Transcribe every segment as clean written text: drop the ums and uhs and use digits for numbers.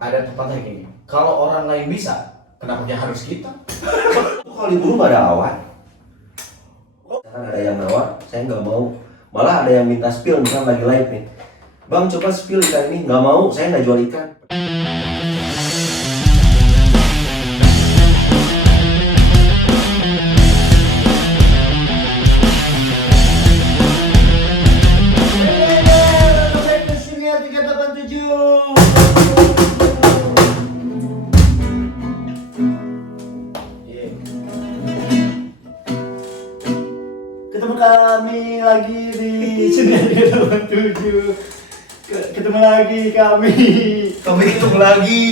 ada pepatah gini, kalau orang lain bisa, kenapa harus kita? Kalau di guru nggak ada awan. Kan ada yang nawar, saya nggak mau. Malah ada yang minta spill, misalnya lagi live nih. Bang coba spill ikan ini, nggak mau, saya nggak jual ikan. Ketemu kami lagi di Siniar 387. Ketemu lagi kami. Kami ketemu lagi.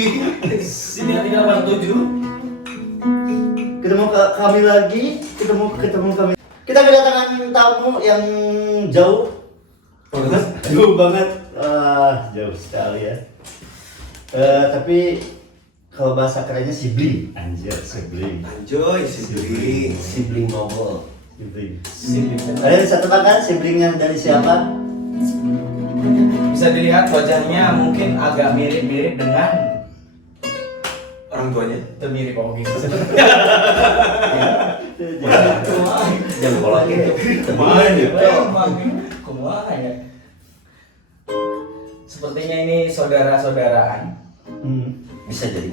Siniar 387. Kami lagi. Ketemu kami. Kita kedatangan tamu yang jauh. Jauh banget. Jauh sekali ya. Tapi kalau bahasa kerennya sibling. Anjir, sibling. Anjoy, sibling novel. Ada bisa tebak siblingnya dari siapa? Bisa dilihat wajahnya mungkin agak mirip-mirip dengan Orang tuanya? mirip gitu. Jangan pola gitu. Kumaha ya? Sepertinya ini saudara-saudaraan. Bisa jadi.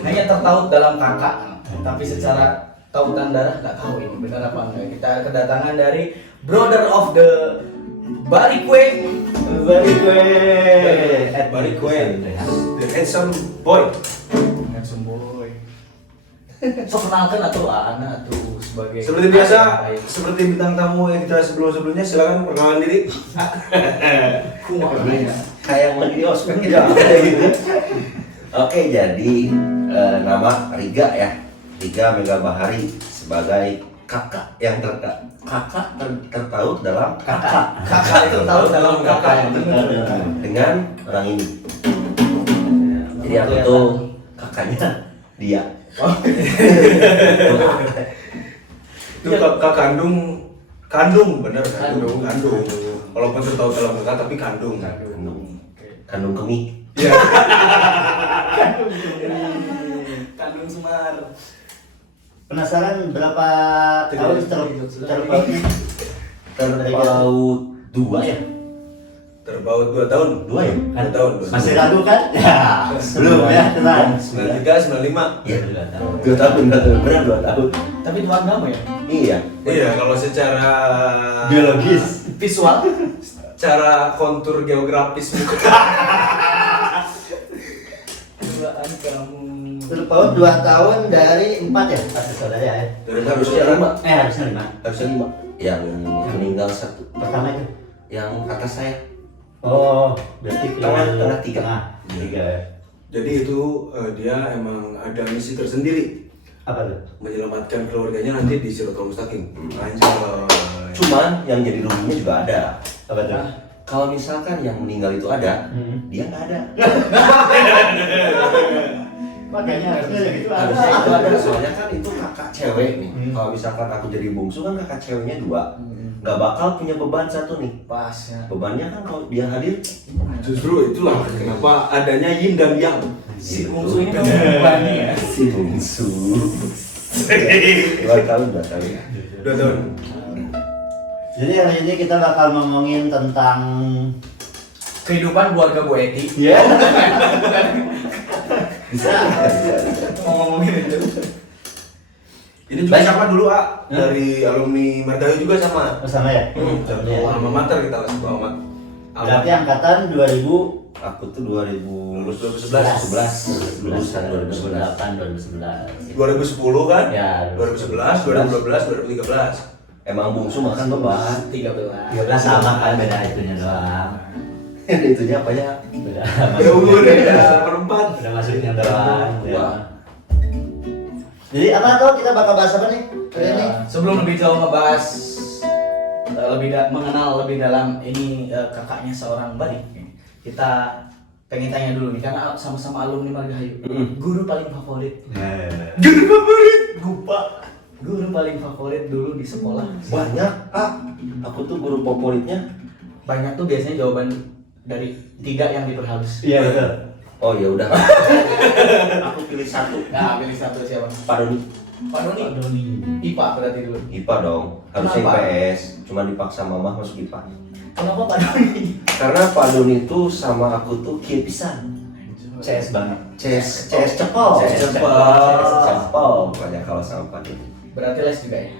Hanya tertaut dalam kakak, tapi secara tautan darah nggak tahu ini benar apa enggak. Kita kedatangan dari brother of the Barikwe. Barikwe, the handsome boy. Handsome boy. So kenalkan atau anak tuh sebagai Seperti biasa, seperti bintang tamu yang kita sebelumnya, silakan perkenalan diri. kumaha. Kayak mau di ospek gitu. Oke, jadi nama Riga ya. Riga Mega Bahari sebagai kakak yang tertaut dalam Kakak itu tahu dalam kakak. dengan orang ini. Jadi aku tuh kakaknya dia. Itu kakak kandung bener kandung. Walaupun tertaut dalam kakak tapi kandung. Kandung kemih. Iya. Kandung Semar. Penasaran berapa tahun terpaut? Terpaut 2 ya? Terpaut 2 tahun. 2 ya? 2 tahun. Masih ragu kan? Ya, belum ya, tenang. 93, 95. Iya, 2 tahun, benar 2 tahun. Tapi itu agama ya? Iya. Iya, kalau secara Biologis. Visual. secara kontur geografis Duaan kamu. Terpaut 2 tahun dari 4 ya? Pasti saudara ya? Harusnya 5. Harusnya 5. Harusnya 5. Yang meninggal 1. Pertama itu? Yang atas saya. Oh, berarti Tengah 3. Tiga ya. Jadi itu dia emang ada misi tersendiri Apa tuh? menyelamatkan keluarganya nanti di Siratul Mustaqim. Anjay. Cuman yang jadi ruginya juga ada. Apa tuh? Kalau misalkan yang meninggal itu ada, dia nggak ada. Makanya harusnya yang itu Harusnya itu ada. ada, soalnya kan itu kakak cewek nih. Kalau misalkan aku jadi bungsu kan kakak ceweknya 2. Nggak bakal punya beban 1 nih. Pas ya. Bebannya kan kalau dia hadir, Justru itulah kenapa adanya yin dan yang. Si gitu. bungsu ini membebani ya. Si bungsu. 2 tahun. 2 tahun. Jadi hari ini kita bakal ngomongin tentang Kehidupan keluarga Bu Eti. ya. Bisa. Mau ngomongin itu. Ini juga sama dulu dari alumni Margahayu juga sama. Sama ya? Satu alma mater kita lah sebuah amat. Berarti angkatan 2000 Aku tuh 2011. 2011. Lulusan 2008, 2011. 2010 kan? Ya, 2011, 2012, 2013. Emang bungsu makan beban. 13. Ya sama kan, beda itunya doang. Itunya apa ya? Beda. Ya umur ya, perempat. Udah masuknya doang. Ya. Wah. Jadi apa tuh kita bakal bahas apa nih? Hari ini? Sebelum lebih jauh ngebahas mengenal lebih dalam ini kakaknya seorang Barik, kita pengen tanya dulu nih karena sama-sama alumni Margahayu. Guru paling favorit. Guru favorit. Lupa. Guru paling favorit dulu di sekolah. Banyak, aku tuh guru favoritnya. Banyak tuh biasanya jawaban dari 3 yang diperhalus. Iya betul. Oh ya udah. Aku pilih satu. Nah, pilih satu siapa? Pak Doni. Pak Doni. IPA berarti dulu. IPA dong. Harusnya Kenapa? IPS. Cuma dipaksa mama masuk IPA. Kenapa Pak Doni? Karena Pak Doni itu sama aku tuh kieu pisan. CS banget. CS cepol. CS cepol. Cepol. Banyak kalau sama Pak Doni. Berarti les juga ya?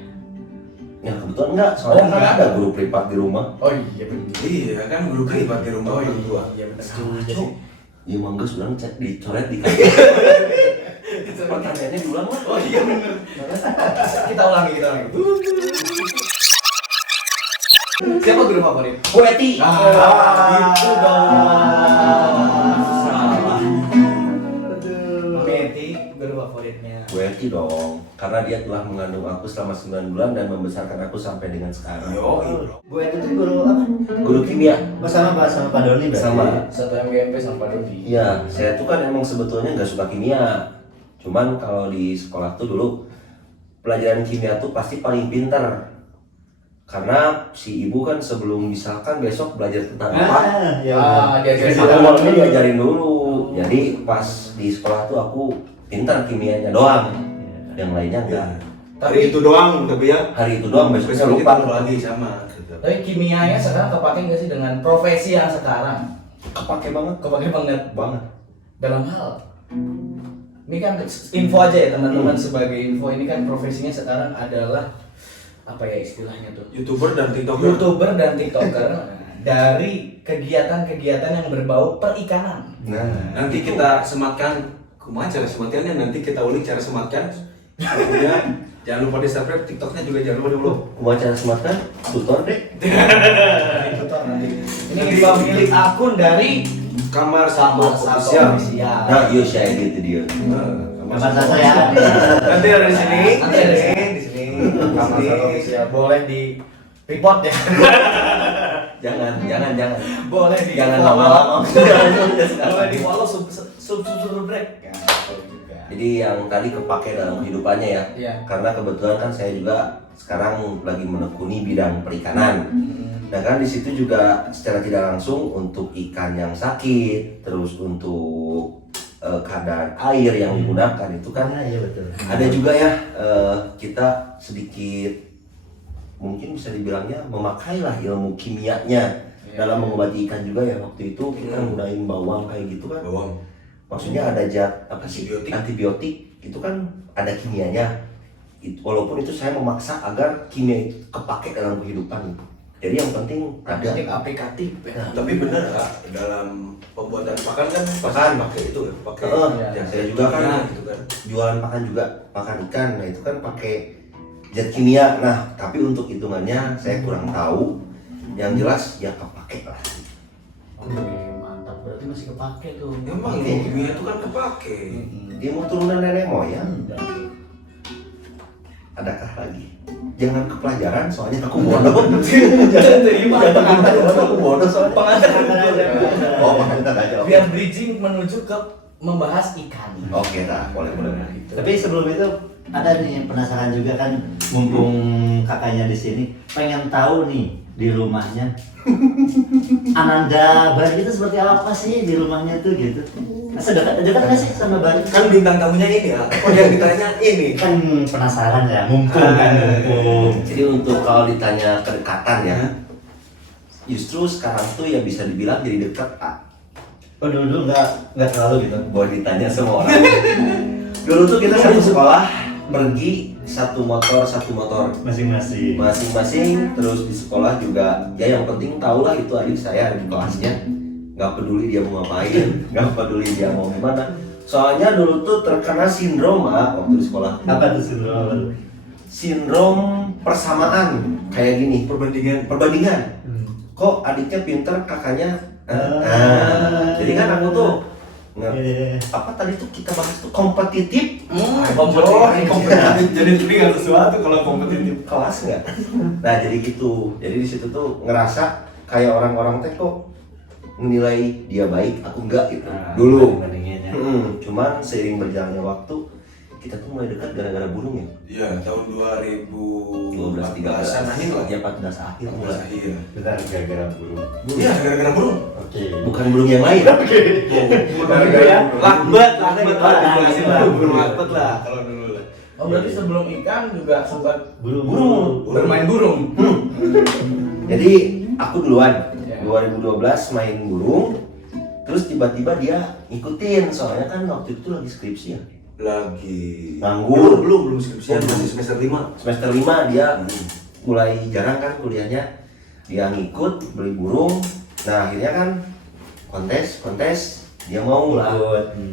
Ya kebetulan enggak, soalnya Oh, kan enggak. ada guru privat di rumah. Oh iya benar. Iya kan guru privat di rumah orang tua. Iya benar. Cuk. Ya mangga sudah dicoret di kaki. Pertanyaannya diulang lah. Oh iya benar. Kita ulangi. Siapa guru favorit? Poeti. Gitu dong. Salah. Meti guru favoritnya. Poeti dong. Karena dia telah mengandung aku selama 9 bulan dan membesarkan aku sampai dengan sekarang. Yo, bro. Gue itu guru apa? Guru kimia. Sama Pak Doni berarti. Sama. Satu MGMP sama Pak Dodi. Iya, saya tuh kan emang sebetulnya nggak suka kimia. Cuman kalau di sekolah tuh dulu pelajaran kimia tuh pasti paling pintar. Karena si ibu kan sebelum misalkan besok belajar tentang apa, Ya. Diajarin aku dulu. awalnya diajarin dulu. Jadi pas di sekolah tuh aku pintar kimianya doang, yang lainnya enggak. Hari itu doang tapi ya. Hari itu doang, besoknya Besok lupa. kita lagi sama. Tapi kimianya sekarang kepake nggak sih dengan profesi yang sekarang? Kepake banget, Kepake banget. banget. Dalam hal ini kan info aja ya teman-teman, sebagai info ini kan profesinya sekarang adalah apa ya istilahnya tuh, YouTuber dan TikToker. YouTuber dan TikToker dari kegiatan-kegiatan yang berbau perikanan. Nah, Nanti kita sematkan, kumaha cara sematkannya, nanti kita ulik cara sematkan. Pokoknya jangan lupa di subscribe, TikToknya juga jangan lupa di follow. gua cara sematkan, tutor deh. Tutor nanti. Ini info milik akun dari Kamar Kamar Satu Satu Official. Official. Nah, iya saya gitu dia. Kamar Satu ya. Nanti ada di sini. Nanti ada di sini. Di sini. Kamar Satu Official. Boleh di report ya. Jangan. Boleh di Jangan follow. lama-lama. Boleh di follow subscribe. Ya, betul juga. Jadi yang tadi kepake dalam kehidupannya ya. Iya. Karena kebetulan kan saya juga sekarang lagi menekuni bidang perikanan. Nah kan di situ juga secara tidak langsung untuk ikan yang sakit, terus untuk kadar air yang digunakan itu kan Iya betul. ada juga ya, kita sedikit mungkin bisa dibilangnya memakai lah ilmu kimianya dalam mengobati ikan juga ya. Waktu itu kita gunain bawang kayak gitu kan. Bawang. Maksudnya ada zat apa sih? Antibiotik itu kan ada kimianya. Walaupun itu saya memaksa agar kimia itu kepake dalam kehidupan. Jadi yang penting ada. Aplikatif ya. Tapi benar Kak, dalam pembuatan pakan kan pasti Pakan. pakai itu kan, pakai Iya. Saya juga kan gitu kan. jualan pakan juga, pakan ikan. Nah itu kan pakai zat kimia. Nah tapi untuk hitungannya saya kurang tahu. Yang jelas ya kepake lah. Oke, mantap. Berarti masih kepake tuh. Emang ilmu kimia itu kan kepake. Ilmu turunan nenek moyang. Adakah lagi? Jangan ke pelajaran, soalnya aku bodoh. Jangan terima pengantar. Aku bodoh soalnya. Pengantar aja. Oh, pengantar aja. Oke. Biar bridging menuju ke membahas ikan. Oke, nah, boleh. Tapi sebelum itu ada nih penasaran juga kan, mumpung kakaknya di sini, pengen tahu nih di rumahnya Ananda Bari itu seperti apa sih di rumahnya tuh gitu. Dekat nggak sih sama Bari? Kan bintang tamunya ini ya. Oh yang ditanya ini. Kan penasaran ya, mumpung. Jadi untuk kalau ditanya kedekatan ya, justru sekarang tuh ya bisa dibilang jadi dekat. Oh dulu nggak terlalu gitu. Boleh ditanya semua orang. Dulu tuh kita satu sekolah, pergi satu motor Masing-masing. masing-masing, terus di sekolah juga ya yang penting tahu lah itu adik saya di kelasnya, nggak peduli dia mau ngapain, nggak peduli dia mau gimana. Soalnya dulu tuh terkena sindrom waktu di sekolah. Apa tuh sindrom? Sindrom persamaan kayak gini, Perbandingan. kok adiknya pinter kakaknya jadi kan aku tuh apa tadi tuh kita bahas tuh kompetitif. Kompetitif. Jadi teringat sesuatu kalau kompetitif. Kelas nggak? Nah jadi gitu, jadi di situ tuh ngerasa kayak orang-orang teh kok menilai dia baik, aku enggak gitu dulu. Bandinginnya. Cuman seiring berjalannya waktu kita tuh mulai dekat gara-gara burung ya. Iya, tahun 12-13 2014-an akhir lah. ya 14 akhir mulai. Iya. Bentar gara-gara burung. Iya, gara-gara burung. bukan burung yang lain. Lakbet lah Burung lakbet lah kalau dulu lah. Oh berarti sebelum ikan juga sempat burung. bermain burung. Jadi aku duluan Ya. 2012 main burung, terus tiba-tiba dia ngikutin, soalnya kan waktu itu lagi skripsi ya. Lagi Nganggur. belum skripsian, masih semester 5. Semester 5 dia mulai jarang kan kuliahnya, dia ngikut beli burung. Nah akhirnya kan kontes dia mau lah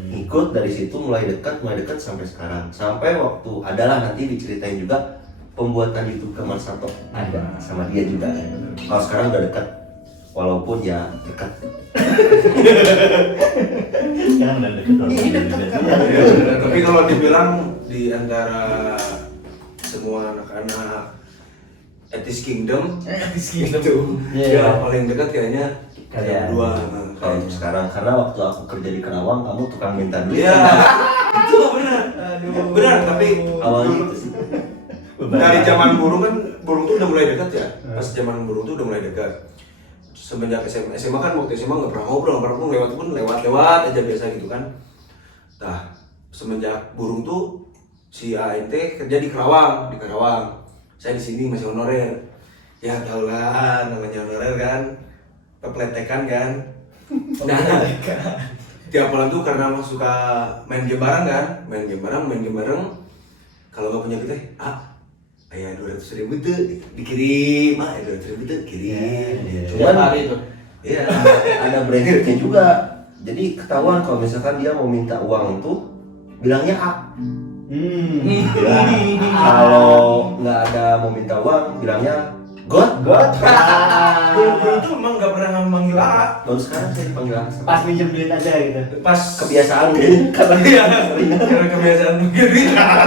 ngikut, dari situ mulai dekat sampai sekarang, sampai waktu adalah nanti diceritain juga pembuatan YouTube Kamar Sato ada sama dia juga. Kalau sekarang udah dekat, walaupun ya dekat. Sekarang udah deket. Tapi kalau dibilang di antara semua anak-anak Etis Kingdom itu Iya. ya paling dekat kayaknya kalian berdua. Kalau untuk sekarang, karena waktu aku kerja di Kerawang kamu tukang minta duit. Iya, itu benar. Benar, tapi Awalnya itu sih. dari zaman burung kan, burung tuh udah mulai dekat ya. Pas zaman burung tuh udah mulai dekat. Semenjak SMA kan, waktu SMA nggak pernah ngobrol, lewat pun lewat aja biasa gitu kan. Nah, semenjak burung tuh si ANT kerja di Karawang. Saya di sini masih honorer. Ya tau lah, namanya honorer kan, pepletekan kan. Nah, tiap malam tuh karena suka main game bareng kan, main game bareng. Kalau nggak punya kita, ayah 200.000 tuh dikirim, 200.000 tuh kirim. Tiap hari itu. Iya, ada bracketnya juga. Jadi ketahuan kalau misalkan dia mau minta uang itu bilangnya A. Kalau nggak ada mau minta uang bilangnya God. Dulu tuh emang nggak pernah manggil A. Baru sekarang saya dipanggil A. Pas minjem duit aja gitu. Pas Kebiasaan gitu. karena kebiasaan mungkin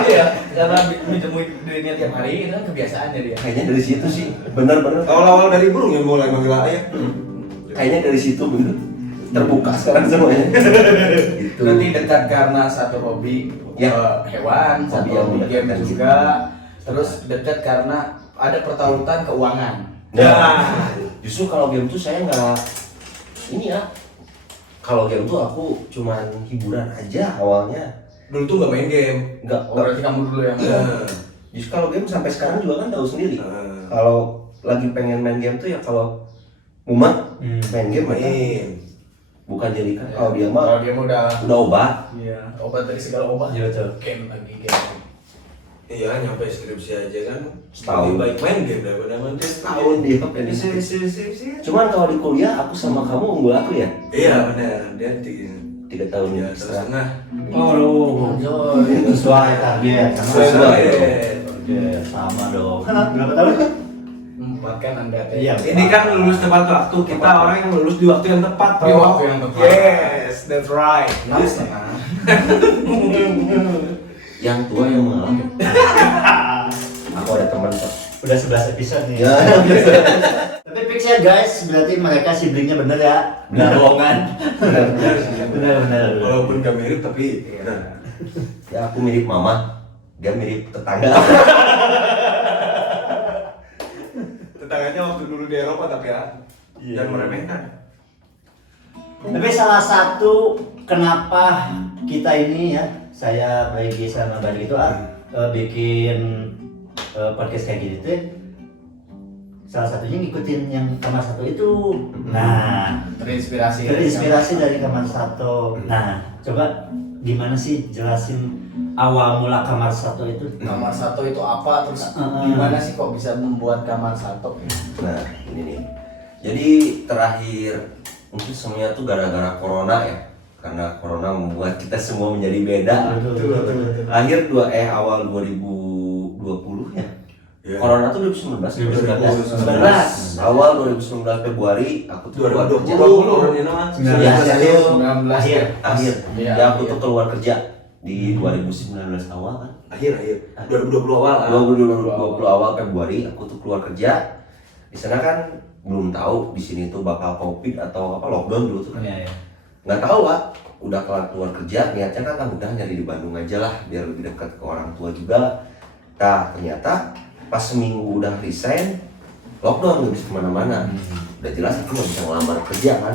Iya, karena minjem duitnya tiap hari itu kan kebiasaannya dia. Kayaknya dari situ sih, benar-benar. awal-awal dari burung yang mulai manggil A ya. Kayaknya dari situ bener. Terbuka sekarang semuanya. Gitu. Berarti dekat karena satu hobi Ya. hewan, satu Hobi yang hobi game mendekatkan juga. Terus dekat karena ada pertautan keuangan. Nah, justru kalau game tuh saya nggak ini ya. Kalau game tuh aku cuman hiburan aja awalnya. Dulu tuh nggak main game. Nggak. Oh, berarti kamu dulu yang Justru kalau game sampai sekarang juga kan tahu sendiri. Nah, Kalau lagi pengen main game tuh ya kalau mumet main game aja. main. Bukan jadi kan. Ya. Kalau dia mah Kalau dia mah udah obat. iya, obat dari segala obat. Iya, betul. Game lagi. Iya, nyampe skripsi aja kan. Setahun. Lebih baik main game daripada main game. Setahun dia Ini skripsi. Cuman kalau di kuliah aku sama kamu unggul aku ya. Iya benar, dia 3 tahun ya, ya. setengah. Oh, sesuai target. Sesuai. Oke, sama dong. Berapa tahun? 4 kan Anda teh. Iya. Ini kan lulus tepat waktu, kita orang yang lulus di waktu yang tepat. Di waktu yang tepat. Yes, that's right. 6,5. Yang tua yang mengalami. Aku ada teman kok. Udah 11 episode nih. Ya. Tapi fix ya guys, berarti mereka siblingnya bener ya. Nggak bohongan. Bener. Walaupun gak mirip tapi benar. Ya aku mirip mama, dia mirip tetangga. Tetangganya waktu dulu di Eropa tapi ya, Iya. jangan meremehkan. Tapi salah satu kenapa kita ini ya, saya Regi sama Bari itu bikin podcast kayak gitu tuh, salah satunya ngikutin yang Kamar Satu itu. Nah, Terinspirasi dari Kamar Satu. Nah, coba gimana sih jelasin awal mula Kamar Satu itu? Kamar Sato itu apa, terus gimana sih kok bisa membuat Kamar Sato? Nah ini nih. Jadi terakhir mungkin semuanya tuh gara-gara corona ya. Karena corona membuat kita semua menjadi beda. Betul. Awal 2020 ya. Iya. Corona tuh 2019. 2019. Awal 2019 Februari aku tuh keluar kerja. 2020 nama. 19 Akhir. Iya, Ya aku iya. tuh keluar kerja di 2019 awal kan. Akhir 2020 awal. 2020 awal Februari aku tuh keluar kerja. Di sana kan belum tahu di sini tuh bakal covid atau apa, lockdown dulu tuh kan. Iya. Nggak tahu lah. Udah keluar kerja, niatnya kan udah nyari di Bandung aja lah biar lebih dekat ke orang tua juga. Nah ternyata pas seminggu udah resign, lockdown, nggak bisa kemana-mana. Udah jelas aku nggak bisa ngelamar kerja kan,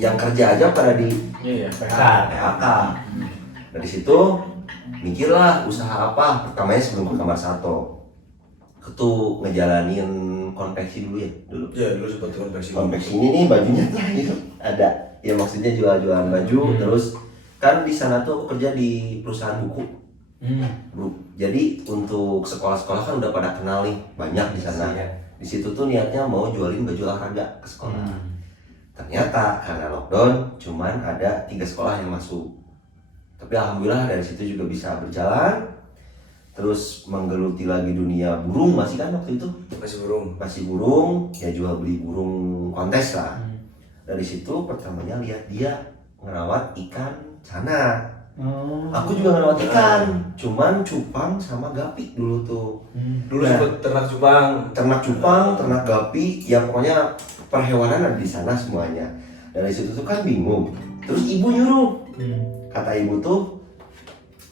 yang kerja aja pada di Iya, PH. PHK. Dari situ mikirlah usaha apa. Pertamanya sebelum ke kamar Sato, itu ngejalanin konveksi dulu ya dulu. Ya dulu sempat konversi. Konveksi ini nih bajunya terakhir ada, ya maksudnya jual-jualan baju. Terus kan di sana tuh aku kerja di perusahaan buku. Bro, jadi untuk sekolah-sekolah kan udah pada kenal nih, banyak di sana. Di situ tuh niatnya mau jualin baju olahraga ke sekolah. Ternyata karena lockdown, cuman ada 3 sekolah yang masuk. Tapi alhamdulillah dari situ juga bisa berjalan. Terus menggeluti lagi dunia burung, masih kan waktu itu? Masih burung, ya jual beli burung kontes lah. Dari situ pertamanya lihat dia ngerawat ikan cana. Aku juga ngerawat ikan, cuman cupang sama gapi dulu tuh. Dulu sempat ternak cupang, ternak gapi, ya pokoknya perhewanan ada di sana semuanya. Dari situ tuh kan bingung. Terus ibu nyuruh, kata ibu tuh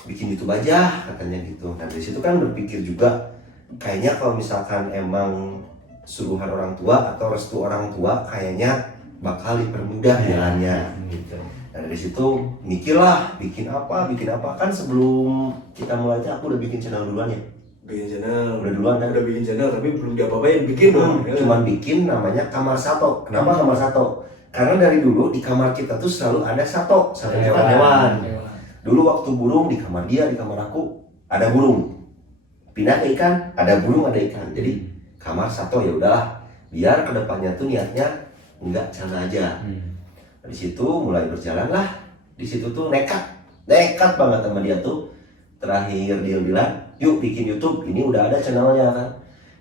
bikin YouTube aja katanya gitu. Nah dari situ kan berpikir juga, kayaknya kalau misalkan emang suruhan orang tua atau restu orang tua, kayaknya bakal dipermudah jalannya. Gitu. Nah dari situ mikirlah bikin apa kan sebelum kita mulai aja aku udah bikin channel duluan ya. Udah duluan kan? Udah bikin channel tapi belum diapa-apain, bikin dong. Cuman bikin namanya Kamar Sato. Kenapa Kamar Sato? Karena dari dulu di kamar kita tuh selalu ada Sato itu kan hewan. Dulu waktu burung di kamar dia, di kamar aku ada burung. Pindah ke ikan, ada burung ada ikan. Jadi Kamar Sato ya udahlah. Biar kedepannya tuh niatnya enggak sana aja. Dari situ mulai berjalan lah. Di situ tuh nekat banget sama dia tuh. Terakhir dia bilang, yuk bikin YouTube. Ini udah ada channelnya kan.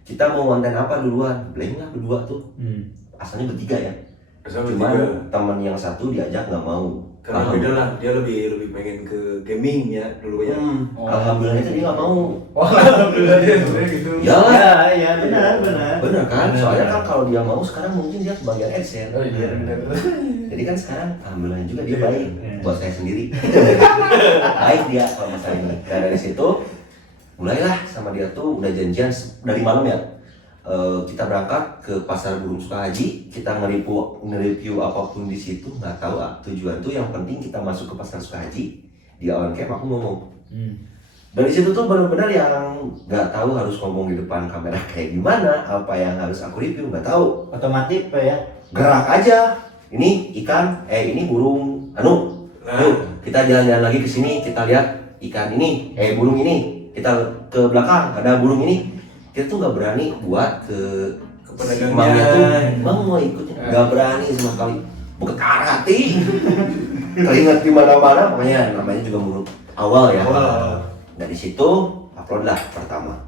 Kita mau konten apa duluan? Blank lah berdua tuh. Asalnya bertiga ya. Cuman teman yang satu diajak nggak mau. Karena beda lah, dia lebih pengen ke gaming ya dulu ya. Alhamdulillah itu dia nggak mau. Alhamdulillah dia sebenarnya gitu. Ya benar. Bener kan? Soalnya kan kalau dia mau sekarang mungkin dia kebagian AdSense. Oh iya benar. Jadi kan sekarang alhamdulillah juga dia baik buat saya sendiri. Baik dia kalau masalah ini. Nah dari situ mulailah sama dia tuh udah janjian dari malam ya. Kita berangkat ke pasar burung Sukahaji, kita nge-review apapun di situ, nggak tahu tujuan tuh, yang penting kita masuk ke pasar Sukahaji. Di awal camp aku ngomong. Dari situ tuh benar-benar yang nggak tahu harus ngomong di depan kamera kayak gimana, apa yang harus aku review nggak tahu. Otomatis ya. Gerak aja. Ini ikan, ini burung. Yuk kita jalan-jalan lagi ke sini, kita lihat ikan ini, burung ini. Kita ke belakang ada burung ini. Kita tuh nggak berani buat ke pedagangnya tuh, bang mau ikutnya, nggak berani sama sekali. Bergetar hati, teringat di mana-mana, pokoknya namanya juga mulut awal ya. Dari situ upload lah pertama.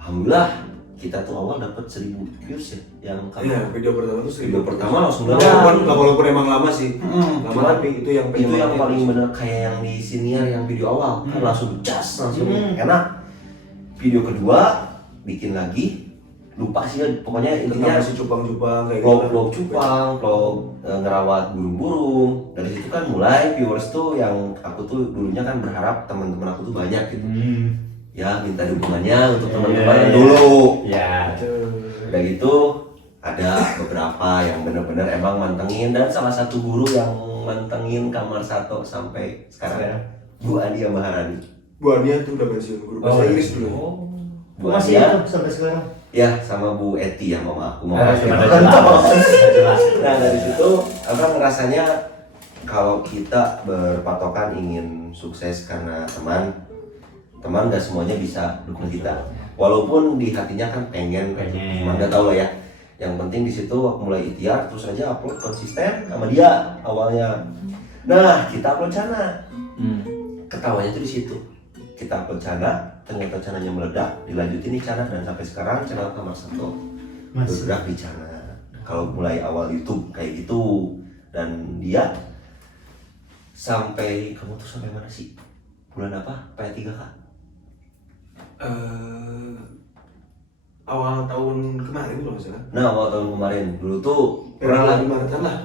Alhamdulillah kita tuh awal dapat 1000 views ya, yang Iya, video pertama tuh video pertama langsung walaupun emang lama sih. Lama tapi itu yang paling bener kayak yang di siniar yang video awal kan langsung jas langsung enak. Video kedua bikin lagi, lupa sih ya, pokoknya intinya masih cupang-cupang kayak vlog cupang, vlog ngerawat burung-burung. Dari situ kan mulai viewers tuh yang aku tuh dulunya kan berharap teman-teman aku tuh banyak gitu. Ya minta dukungannya untuk teman-teman dulu. Ya. Udah gitu ada beberapa yang bener-bener emang mantengin, dan salah satu guru yang mantengin Kamar Sato sampai sekarang Bu Adia Maharani. Bu Ania tuh udah pensiun guru bahasa Inggris dulu. Bu Masih Adia sampai sekarang. ya sama Bu Eti yang mama aku Jelas. Nah dari situ abang ngerasanya kalau kita berpatokan ingin sukses karena teman gak semuanya bisa dukung kita, walaupun di hatinya kan pengen. Cuma gak tahu lah ya. Yang penting di situ aku mulai ikhtiar terus aja upload konsisten sama dia awalnya. Nah kita upload Cana, ketawanya tuh di situ. Kita upload Cana, ternyata Cananya meledak, dilanjutin nih Cana, dan sampai sekarang channel Kamar Sato bergerak di Cana. Kalau mulai awal YouTube kayak gitu, dan dia sampai, kamu tuh sampai mana sih? Bulan apa? P3 kak? Awal tahun kemarin kalau nggak salah. Nah awal tahun kemarin dulu tuh Pernah lah di Maretan lah.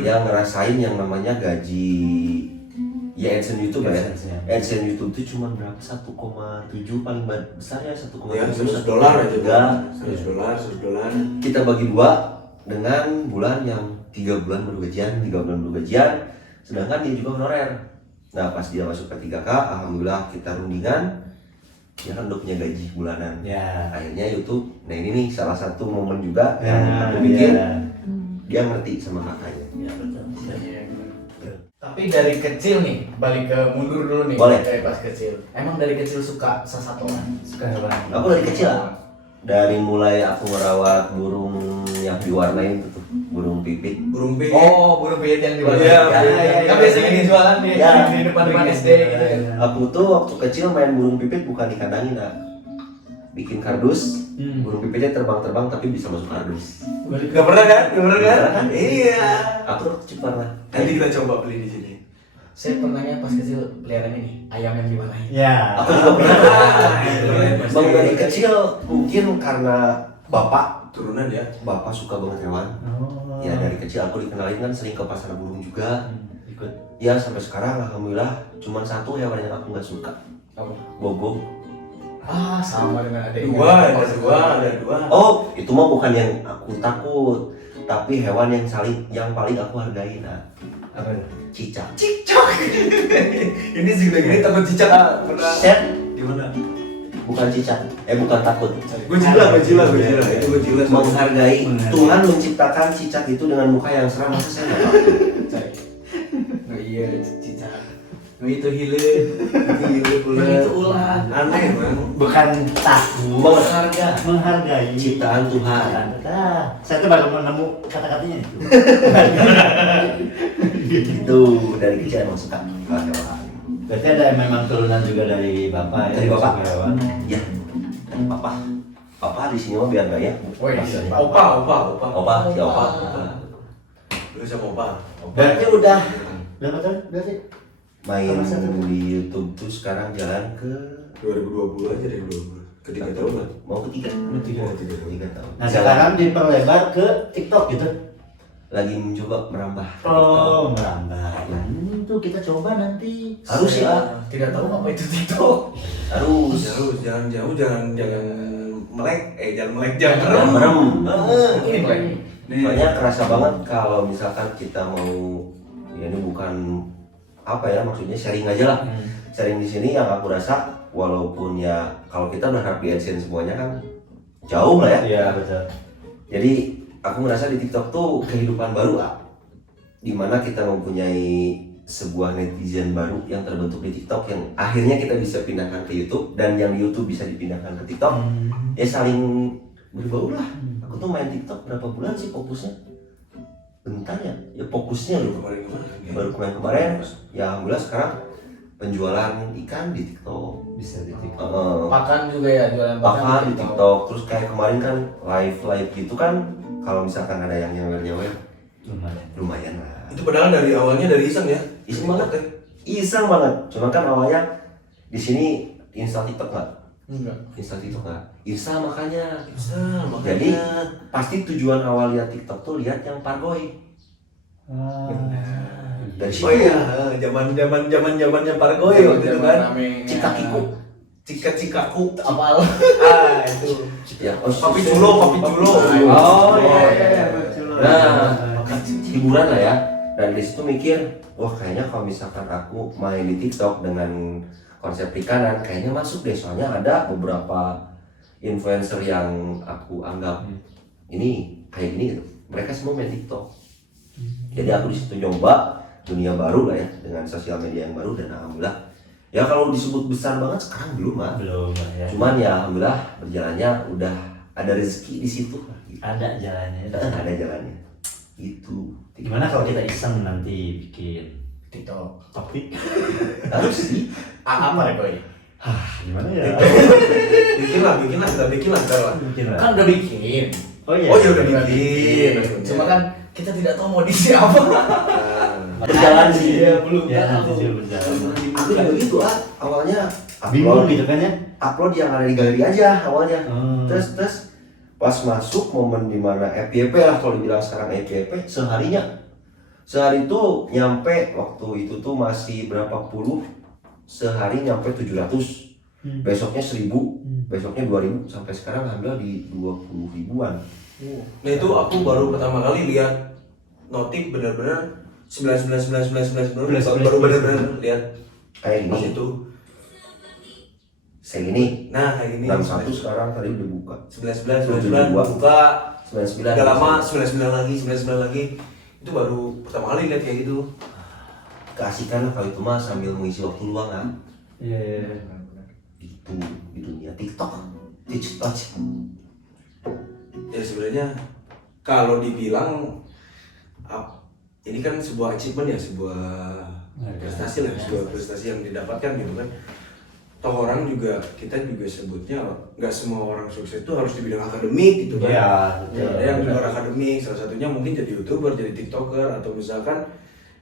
yang ngerasain yang namanya gaji Ya AdSense YouTube ya. AdSense-nya. AdSense YouTube tuh cuma berapa? 1,7 paling besar ya, 1,7 Ya, $100 aja. Tiga. $100. Kita bagi 2 dengan bulan yang 3 bulan baru gajian, 3 bulan baru gajian. Sedangkan dia juga honorer. Nah pas dia masuk ke 3K, alhamdulillah kita rundingan. Dia kan udah punya gaji bulanan. Ya. Akhirnya YouTube, nah ini nih salah satu momen juga Ya, yang aku bikin ya. dia ngerti sama kakaknya. Ya betul. Iya, betul. Tapi dari kecil nih, balik ke mundur dulu nih. Boleh. Dari pas kecil. Emang dari kecil suka sasatoan? Suka hewan. Aku dari kecil, dari mulai aku merawat burung yang diwarnain tuh, burung pipit. Burung pipit. Oh, burung pipit yang di mana? Iya, Kan biasanya dijualan di, Ya. di depan SD gitu. Aku tuh waktu kecil main burung pipit bukan dikandangin, nah. Bikin kardus, burung pipitnya terbang-terbang tapi bisa masuk kardus. Gak pernah kan? Gak pernah kan? Pernah kan? Iya. Aku tuh kecil pernah. Nanti kita coba beli di sini. Saya pernahnya pas kecil pelihara ini, ayam yang dimarahin. Ya. Aku juga pernah. Iya. Bang dari kecil mungkin karena bapak Turunan ya. bapak suka banget hewan. Oh. Ya dari kecil aku dikenalin kan sering ke pasar burung juga. Ikut. Ya sampai sekarang alhamdulillah cuman satu hewan yang aku nggak suka, Apa? gogong. Ah, sama dengan adiknya. Ada dua. Oh itu mah bukan yang aku takut, tapi hewan yang paling aku hargai. Nah Apa itu? cicak. Cicak. Ini sudah gini takut cicak. Pernah. Set Gimana? bukan cicak, bukan takut. Gojila. Itu Gojila. Menghargai. Menghargai. Tuhan menciptakan cicak itu dengan muka yang seram, masa saya nggak takut? Oh iya, cicak. Oh itu hilir pula. Itu ular. Aneh man. Bukan takut. Menghargai Menghargai. ciptaan Tuhan. Nah, saya tuh baru menemu kata-katanya itu. Itu dari kecil emang suka hewan. Berarti ada memang turunan juga dari bapak ya? Dari bapak. suka hewan. Ya, dan papa di sini mah biar gaya. Woi, Opa. Opa, ya opa. Lu sama opa. Berarti udah berapa tahun? Berarti Main Sama satu. di YouTube tuh sekarang jalan ke 2020 aja dari 2020. Ketiga tahun lah. mau ketiga. Tiga tahun. Nah sekarang diperlebar ke TikTok gitu. Lagi mencoba merambah. Oh, merambah. Itu kita coba nanti. Harus ya. Tidak tahu apa itu TikTok. Harus. Jangan jauh, jangan melek. Jangan melek, Jangan jangan merem. merem. Ini mulai. Soalnya kerasa banget kalau misalkan kita mau, ya ini bukan apa ya, maksudnya sharing aja lah. Sharing di sini yang aku rasa walaupun ya kalau kita berharap di AdSense semuanya kan jauh lah ya. Iya betul. Jadi aku merasa di TikTok tuh kehidupan baru, dimana kita mempunyai sebuah netizen baru yang terbentuk di TikTok yang akhirnya kita bisa pindahkan ke YouTube, dan yang di YouTube bisa dipindahkan ke TikTok. Ya saling berbaur lah. Aku tuh main TikTok berapa bulan sih fokusnya? Bentar ya, fokusnya loh. Baru kemarin, ya alhamdulillah sekarang penjualan ikan di TikTok. Bisa di TikTok. Pakan juga ya, jualan Pakan di TikTok. Terus kayak kemarin kan live gitu kan, kalau misalkan ada yang nyawer lumayan lah. Itu padahal dari awalnya dari iseng ya. Iseng banget. Iseng banget. Cuma kan awalnya di sini install TikTok nggak? Enggak. Install TikTok nggak? Install makanya. Makanya. Jadi pasti tujuan awalnya TikTok tuh lihat yang Pargoy. Dari situ. Oh iya, zamannya Pargoy waktu itu kan. Cikakiku. Cikaku. Apa? Itu. Ya, Papi Culo. Oh iya. Nah, hiburan lah ya. Dan di situ mikir, wah kayaknya kalau misalkan aku main di TikTok dengan konsep perikanan, kayaknya masuk deh. Soalnya ada beberapa influencer yang aku anggap ini kayak gini gitu. Mereka semua main TikTok. Jadi aku di situ nyoba dunia baru lah ya, dengan sosial media yang baru, dan alhamdulillah. Ya kalau disebut besar banget sekarang belum lah. Belum ya. Cuman ya alhamdulillah berjalannya udah ada rezeki di situ. Ada jalannya. Ada jalannya. Itu. Gimana kalau kita iseng nanti bikin TikTok. topik? Harus sih. Apa ya, Boy? Gimana ya? Bikin lah, kita bikin lah ntar lah. Bikin lah. Kan udah bikin. Oh iya. Oh iya udah bikin. Cuma kan kita tidak tahu mau diisi apa. Berjalan sih. Iya, belum Ya, tahu. nanti berjalan. Aku juga gitu awalnya Bingung gitu kan ya? upload yang ada di galeri aja awalnya. Hmm. Terus pas masuk momen dimana FYP lah, kalau dibilang sekarang FYP, seharinya Sehari itu nyampe waktu itu tuh masih berapa puluh, sehari nyampe 700, besoknya 1000, besoknya 2000, sampai sekarang alhamdulillah di 20 ribuan. Nah itu aku baru pertama kali lihat notif benar-benar 99999 baru benar-benar lihat Kayak pas gini, itu. kayak gini. Nah kayak gini 61 sekarang tadi udah buka. 99 buka 99. udah lama 99 lagi itu baru pertama kali lihat kayak gitu. Keasikan kalau itu mah sambil mengisi waktu luang kan. Iya. Itu di dunia TikTok. TikTok. Ya sebenarnya kalau dibilang ini kan sebuah achievement ya, sebuah prestasi lah, sebuah prestasi yang didapatkan gitu kan. Toh orang juga, kita juga sebutnya nggak semua orang sukses itu harus di bidang akademik gitu kan. Iya, Ada yang di luar akademik, salah satunya mungkin jadi YouTuber, jadi TikToker, atau misalkan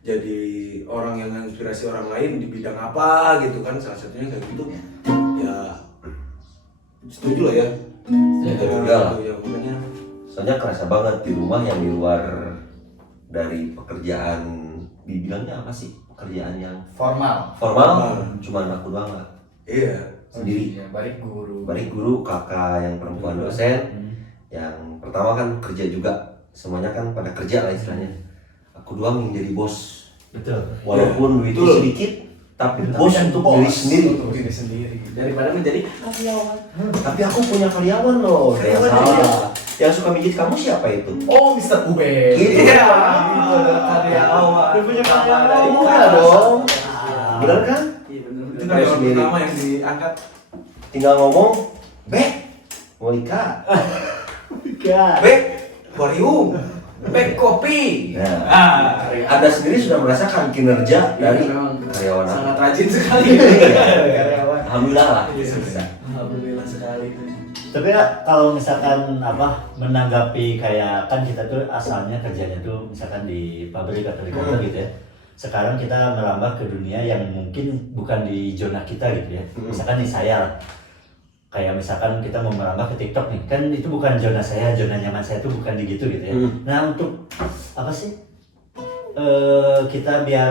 jadi orang yang menginspirasi orang lain di bidang apa gitu kan, salah satunya kayak gitu. Ya setuju lah ya. Setuju lah. Ya pokoknya. Soalnya kerasa banget di rumah yang di luar dari pekerjaan, dibilangnya apa sih? Pekerjaan yang Formal. formal, cuman aku doang lah. Iya. Sendiri. Iya, barik guru. Balik guru, kakak yang perempuan dosen, yang pertama kan kerja juga, semuanya kan pada kerja lah istilahnya. Aku doang yang jadi bos, Betul. walaupun duitnya Betul. sedikit, tapi bos kan untuk bos, diri sendiri. Untuk diri sendiri. Daripada menjadi karyawan. Tapi aku punya karyawan loh, yang Karyawan salah. juga. Yang suka mijit kamu siapa itu? Oh, Mr. Ube. Gitu. Iya. Itu adalah karyawan. Dia punya karyawan. Dari Iya kelas. dong. Ah. Bener kan? Iya bener. Itu karyawan Sendiri. pertama yang diangkat. Tinggal ngomong, Bek, mau nikah. Enggak. Bek, warium. Bek kopi. Nah, Anda sendiri sudah merasakan kinerja dari Memang karyawan aku. sangat rajin sekali. Karyawan. Alhamdulillah lah. Alhamdulillah sekali. Tapi ya, kalau misalkan menanggapi kayak kan kita tuh asalnya kerjanya tuh misalkan di pabrik atau di kantor gitu ya. Sekarang kita merambah ke dunia yang mungkin bukan di zona kita gitu ya. Misalkan di saya lah. Kayak misalkan kita mau merambah ke TikTok nih, kan itu bukan zona saya, zona nyaman saya tuh bukan di gitu ya. Nah untuk apa sih kita biar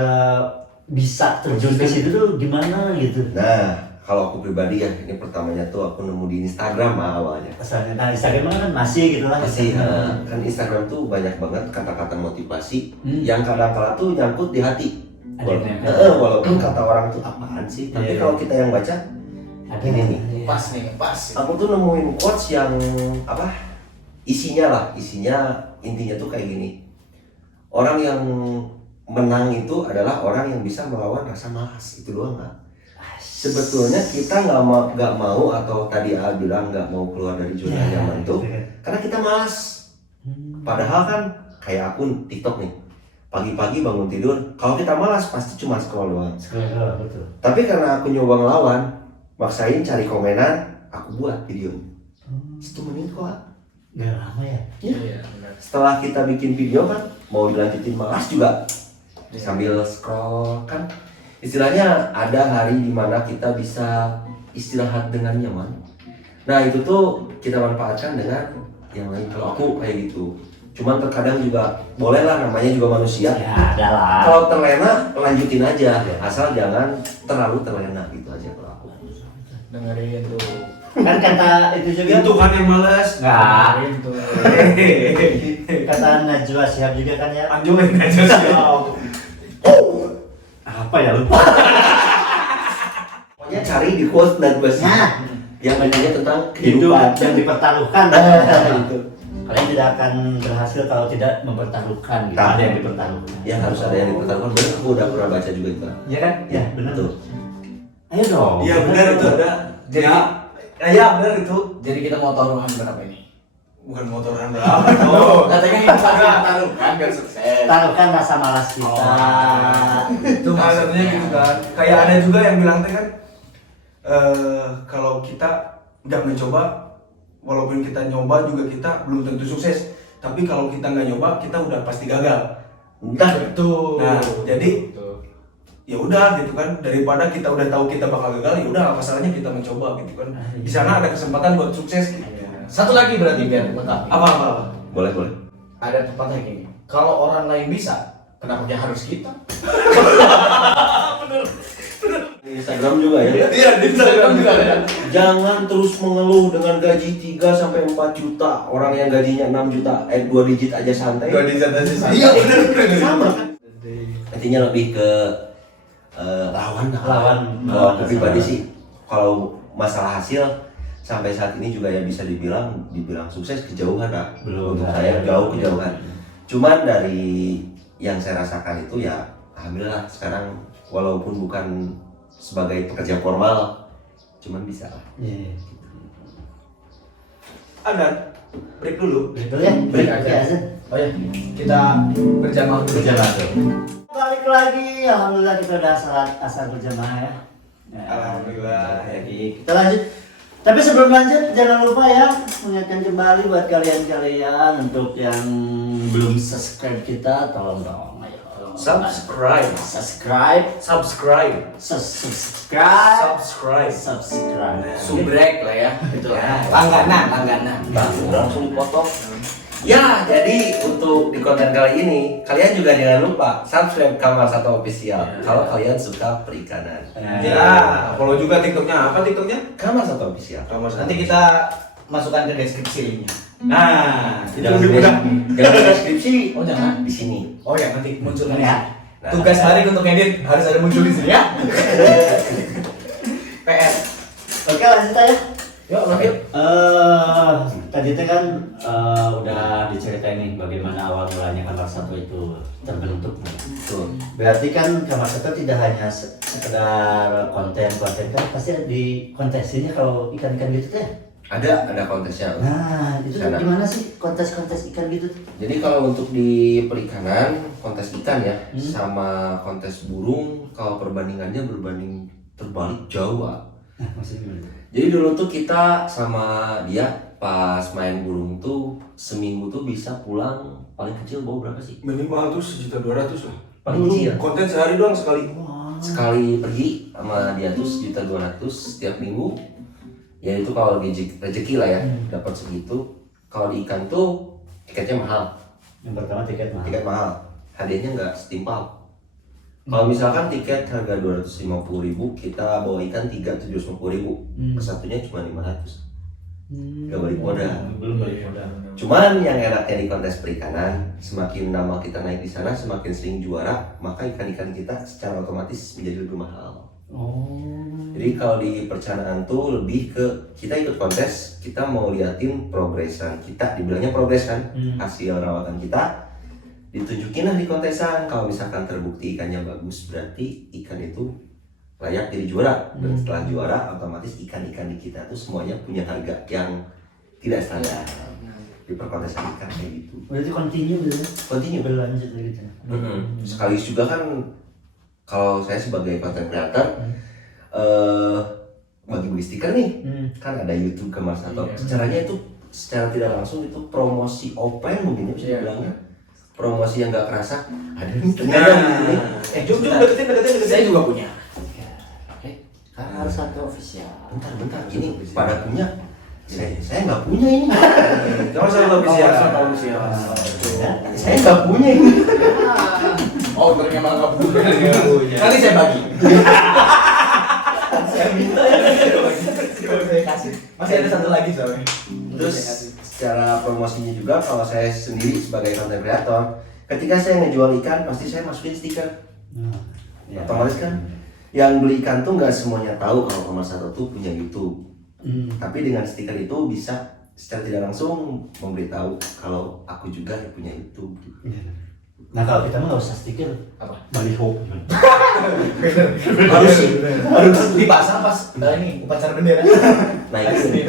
bisa terjun ke situ tuh gimana gitu? Nah, kalau aku pribadi ya, ini pertamanya tuh aku nemu di Instagram awalnya. Asalnya, nah Instagram kan masih gitu lah. Masih, kan Instagram tuh banyak banget kata-kata motivasi yang kadang-kala tuh nyangkut di hati. Ada yang nempel. Walaupun kata orang tuh apaan sih, tapi Iya. kalau kita yang baca, Ada ini nih. Pas nih, pas. Aku tuh nemuin quotes yang apa? Isinya intinya tuh kayak gini. Orang yang menang itu adalah orang yang bisa melawan rasa malas, itu doang kan. Sebetulnya kita nggak mau atau tadi Al bilang nggak mau keluar dari zona nyaman tuh karena kita malas. Padahal kan kayak akun TikTok nih, pagi-pagi bangun tidur, kalau kita malas pasti cuma scroll doang. Betul. Tapi karena aku nyoba ngelawan, maksain cari komenan, aku buat video. 1 menit kok. Gak lama ya? Iya, benar. Setelah kita bikin video kan, mau dilanjutin malas juga sambil scroll kan. Istilahnya ada hari dimana kita bisa istirahat dengan nyaman. Nah itu tuh kita manfaatkan dengan yang lain. Kalau aku kayak gitu. Cuman terkadang juga boleh lah, namanya juga manusia. Ya ada lah. Kalau terlena lanjutin aja, asal jangan terlalu terlena gitu aja kalau aku. Dengerin tuh. Kan kata itu juga. Itu kan yang males. Nggak. Dengerin tuh. Kata Najwa Shihab juga kan ya. Anjungin aja sih. Apa ya lupa? Pokoknya cari di quote dan Nah, yang intinya tentang hidup kehidupan. yang dipertaruhkan. Gitu. Kalian tidak akan berhasil kalau tidak mempertaruhkan. Gitu. Nah. Ada yang dipertaruhkan. Ya harus ada yang dipertaruhkan. Bener, aku udah pernah baca juga itu. Iya kan? Ya benar. Betul. Ayo dong. Iya benar itu ada. Jadi, Ya benar itu. jadi kita mau taruhan berapa ini? Bukan motoran berapa. Katanya yang taruhan biar sukses. Taruhkan rasa malas kita. Itu maksudnya gitu kan. Kayak ada juga yang bilang teh kan, kalau kita nggak mencoba, walaupun kita nyoba juga kita belum tentu sukses. Tapi kalau kita nggak nyoba, kita udah pasti gagal. Entah. Betul. Nah, jadi Betul. ya udah gitu kan, daripada kita udah tahu kita bakal gagal, ya udah apa salahnya kita mencoba gitu kan. Di sana ada kesempatan buat sukses gitu. Satu lagi berarti biar lengkap. Apa? Boleh. Ada pepatah gini. Kalau orang lain bisa, Kenapa dia harus kita? Di Instagram juga ya. Iya, di Instagram juga ada. Jangan terus mengeluh dengan gaji 3 sampai 4 juta. Orang yang gajinya 6 juta, 2 digit aja santai. Gua di sana sih. Iya, benar. Sama kan? Artinya lebih ke lawan. Kalau aku pribadi sih, kalau masalah hasil sampai saat ini juga ya bisa dibilang sukses kejauhan lah. Belum. Untuk saya jauh kejauhan. Cuman dari yang saya rasakan itu ya alhamdulillah sekarang walaupun bukan sebagai pekerja formal, cuman bisa lah. Iya. Ada break dulu. Betul ya? Break aja. Oh ya, kita berjamaah dulu. Berjamaah dulu. Balik lagi, alhamdulillah kita udah asal berjamaah ya. Alhamdulillah. Jadi kita lanjut. Tapi sebelum lanjut jangan lupa ya mengingatkan kembali buat kalian untuk yang belum subscribe kita, tolong dong ayo. Subscribe. Subscribe. Subrek lah ya. Itu. Langganan. Langsung potong. Ya, jadi untuk di konten kali ini kalian juga jangan lupa subscribe Kamar Satu Official kalau kalian suka perikanan. Ya, follow juga TikToknya. Apa TikToknya? Kamar Satu Official. Nanti kita masukkan ke deskripsi linknya. Nah, itu Jangan lebih mudah. jangan di deskripsi. Oh jangan. Di sini. Oh ya nanti muncul Ya. ya. Tugas hari untuk edit harus ada muncul di sini ya. PR. Oke lanjut aja. Yuk lanjut. Tadi itu kan udah diceritain nih bagaimana awal mulanya Kamar Satu itu terbentuk. Betul. Berarti kan Kamar Satu tidak hanya sekedar konten kan pasti di kontesinya kalau ikan-ikan gitu teh. Ada kontesnya. Nah, itu Sana. gimana sih kontes ikan gitu? Jadi kalau untuk di perikanan, kontes ikan ya, Hmm. sama kontes burung, kalau perbandingannya berbanding terbalik jauh, Pak. Maksudnya gimana? Jadi dulu tuh kita sama dia pas main burung tuh seminggu tuh bisa pulang paling kecil bawa berapa sih? Minimal tuh 1.200.000 lah. Paling kecil. Konten sehari doang sekali. Sekali pergi sama dia tuh 1.200.000 setiap minggu. Ya itu kalau rezeki lah ya, dapat segitu. Kalau di ikan tuh tiketnya mahal. Yang pertama tiket mahal. Tiket mahal, hadiahnya nggak setimpal. Kalau misalkan tiket harga 250.000, kita bawa ikan 3.750.000, kesatunya cuma 500. Gak balik modal. Belum balik modal. Cuman yang enaknya di kontes perikanan, semakin nama kita naik di sana, semakin sering juara, maka ikan-ikan kita secara otomatis menjadi lebih mahal. Jadi kalau di perencanaan tuh lebih ke kita ikut kontes, kita mau liatin progresan kita, dibilangnya progres kan, hasil rawatan kita ditunjukin lah di kontesan. Kalau misalkan terbukti ikannya bagus, berarti ikan itu layak jadi juara. Dan setelah juara, otomatis ikan-ikan di kita tuh semuanya punya harga yang tidak standar di perkontesan ikan kayak gitu. Berarti continue berlanjut gitu. Sekaligus juga kan kalau saya sebagai content creator bagi-bagi stiker nih, kan ada YouTube Kamar Satu. Caranya itu secara tidak langsung itu promosi offline mungkin ya bisa dibilangnya. Promosi yang nggak kerasa ada nih ternyata ini. Jom deketin. Saya juga punya. Kamar Satu Official. Bentar ini pada punya. Saya nggak punya ini. Kamar Satu Official. Saya nggak punya ini. Oh ternyata nggak punya. Nanti saya bagi. Saya minta ya. Saya kasih. Masih ada satu lagi soalnya. Terus secara promosinya juga kalau saya sendiri sebagai content creator, ketika saya ngejual ikan pasti saya masukin stiker. Otomatis kan yang beli ikan tuh nggak semuanya tahu kalau Kamar Satu tuh punya YouTube. Tapi dengan stiker itu bisa secara tidak langsung memberitahu kalau aku juga punya YouTube. Nah kalau kita mah nggak usah stiker. Apa? Baliho. Harus dipasang pas ini upacara bendera. Nah itu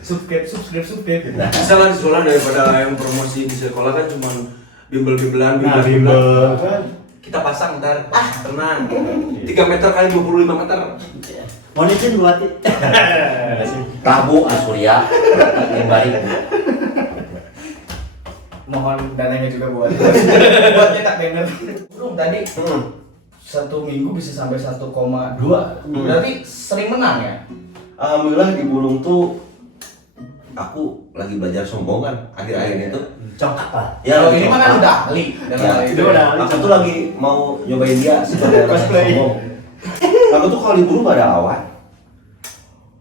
Subscribe. Nah, Bisa lah di sekolah daripada yang promosi di sekolah kan cuma bimbel-bimbelan. Kita pasang ntar, tenang. 3 meter kali 25 meter. Mau izin buat Prabu Asurya yang baik. Mohon dananya juga buat nyetak banner. Belum tadi 1 minggu bisa sampai 1,2. Berarti sering menang ya? Alhamdulillah di burung tuh aku lagi belajar sombong kan akhir-akhir itu. Congkak lah. Kalau ini mah kan congkak. udah ahli dalam Ya, hal itu. udah ahli. Aku tuh lagi mau nyobain dia sebagai orang yang Cosplay. sombong. Aku tuh kalau diburu gak ada awan.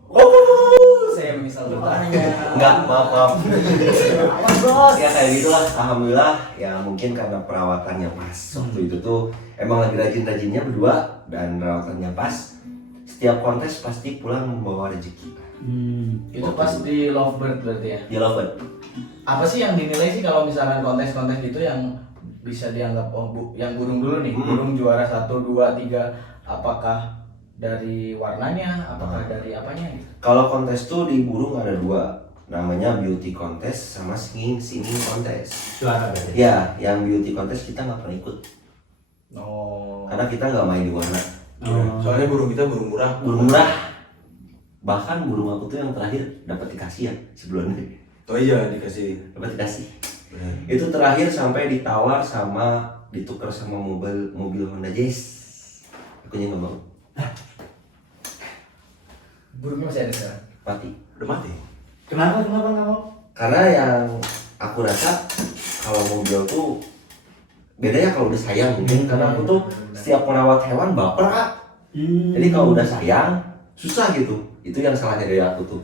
Oh, saya menyesal bertanya. Enggak, maaf. Awas bos. Ya kayak gitulah, alhamdulillah. Ya mungkin karena perawatannya pas. Waktu itu tuh emang lagi rajin-rajinnya berdua dan perawatannya pas. Setiap kontes pasti pulang membawa rezeki. Itu pas di Lovebird berarti ya. Ya Lovebird. Apa sih yang dinilai sih kalau misalkan kontes-kontes gitu yang bisa dianggap yang burung dulu nih, burung juara 1, 2, 3, apakah dari warnanya, apakah dari apanya gitu? Kalau kontes tuh di burung ada 2, namanya beauty contest sama singing contest. Suara berarti. Ya, yang beauty contest kita nggak pernah ikut Oh. karena kita nggak main di warna. Soalnya burung kita burung murah. Burung murah. Bahkan burung aku tuh yang terakhir dapat dikasih ya sebelumnya. Oh iya dikasih. Dapat dikasih. Benar. Itu terakhir sampai ditawar sama ditukar sama mobil Honda Jazz. Aku nggak mau. Burungnya masih ada sekarang. Mati. Udah mati. Kenapa nggak mau? Karena yang aku rasa kalau mobil tuh bedanya kalau udah sayang mungkin karena aku tuh setiap merawat hewan baper Kak. Jadi kalau udah sayang susah gitu. Itu yang salahnya dari aku tuh.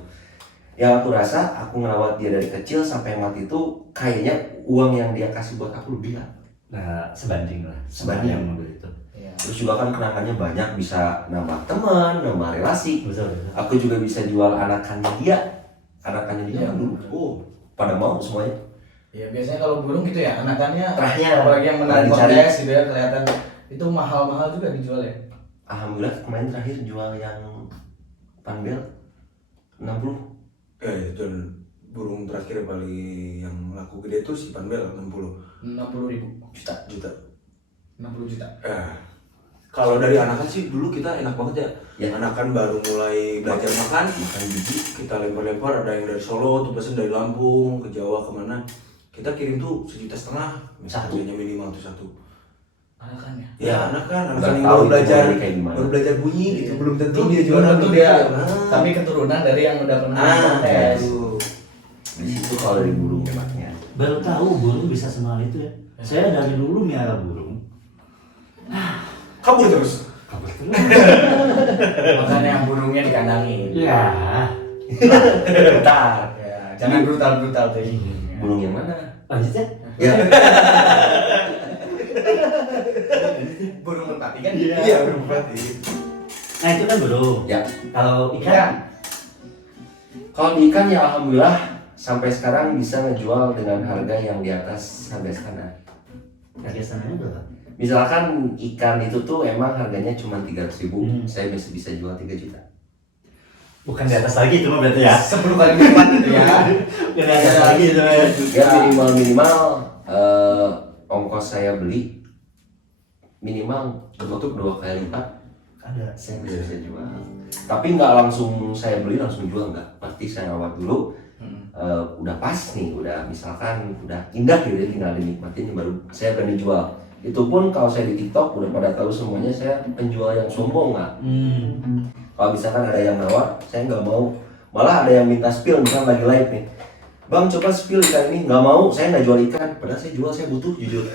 Yang aku rasa aku ngerawat dia dari kecil sampai mati itu kayaknya uang yang dia kasih buat aku lebih lah. Nah, sebanding lah. Sebanding. Yang mobil itu. Iya. Terus juga kan kenangannya banyak, bisa nambah teman, nambah relasi. Betul. Aku juga bisa jual anakannya dia. Anakannya dia Iya. oh pada mau semuanya. Ya biasanya kalau burung gitu ya, anakannya Terakhir, apalagi yang menang dicari. kontes gitu ya, kelihatan itu mahal-mahal juga dijual ya. Alhamdulillah kemarin terakhir jual yang panbel 60. Itu burung terakhir paling yang laku gede tuh si panbel 60 60.000 juta. 60 juta. Kalau dari anakan sih dulu kita enak banget ya. Ya. Anakan baru mulai belajar makan, Makan biji. kita lempar-lempar, ada yang dari Solo, tuh pesen dari Lampung, ke Jawa, kemana. Kita kirim tuh 1,5 juta, Satu. harganya minimal tuh satu. Anakannya. Ya, anakan Nggak yang tahu baru itu belajar, mulai kayak gimana. baru belajar bunyi gitu, belum tentu Itu dia juara tentu gitu dia, ya. tapi keturunan dari yang udah pernah kontes. Itu. Di situ kalau dari burung enaknya. Baru tahu burung bisa semahal itu ya. Saya dari dulu miara burung. Kabur terus. Kabur terus. Makanya burungnya dikandangin. Ya. Bentar. Ya, jangan brutal-brutal tuh. Burung yang mana? Lanjut ya. Ya. Burung merpati kan? Iya, burung merpati. Nah itu kan burung. Ya. Kalau Ikan. ikan, Kalau di ikan ya alhamdulillah sampai sekarang bisa ngejual dengan harga yang di atas harga standar. harga standarnya berapa? Misalkan ikan itu tuh emang harganya cuma 300.000, Hmm. saya masih bisa jual 3 juta. Bukan di atas lagi itu mah berarti ya. 10 kali lipat gitu ya. Bukan di atas lagi itu ya. Ya minimal ongkos saya beli minimal untuk 2 kali lipat Ada. saya bisa jual. Tapi nggak langsung saya beli langsung jual, nggak. Pasti saya rawat dulu. Udah pas nih, udah misalkan udah indah gitu ya, tinggal dinikmatin baru saya berani jual. Itu pun kalau saya di TikTok udah pada tahu semuanya saya penjual yang sombong nggak. Kalau misalkan ada yang nawar, saya nggak mau. Malah ada yang minta spill, misalkan lagi live nih. Bang coba spill ikan ini, nggak mau, saya nggak jual ikan. Padahal saya jual, saya butuh jujur.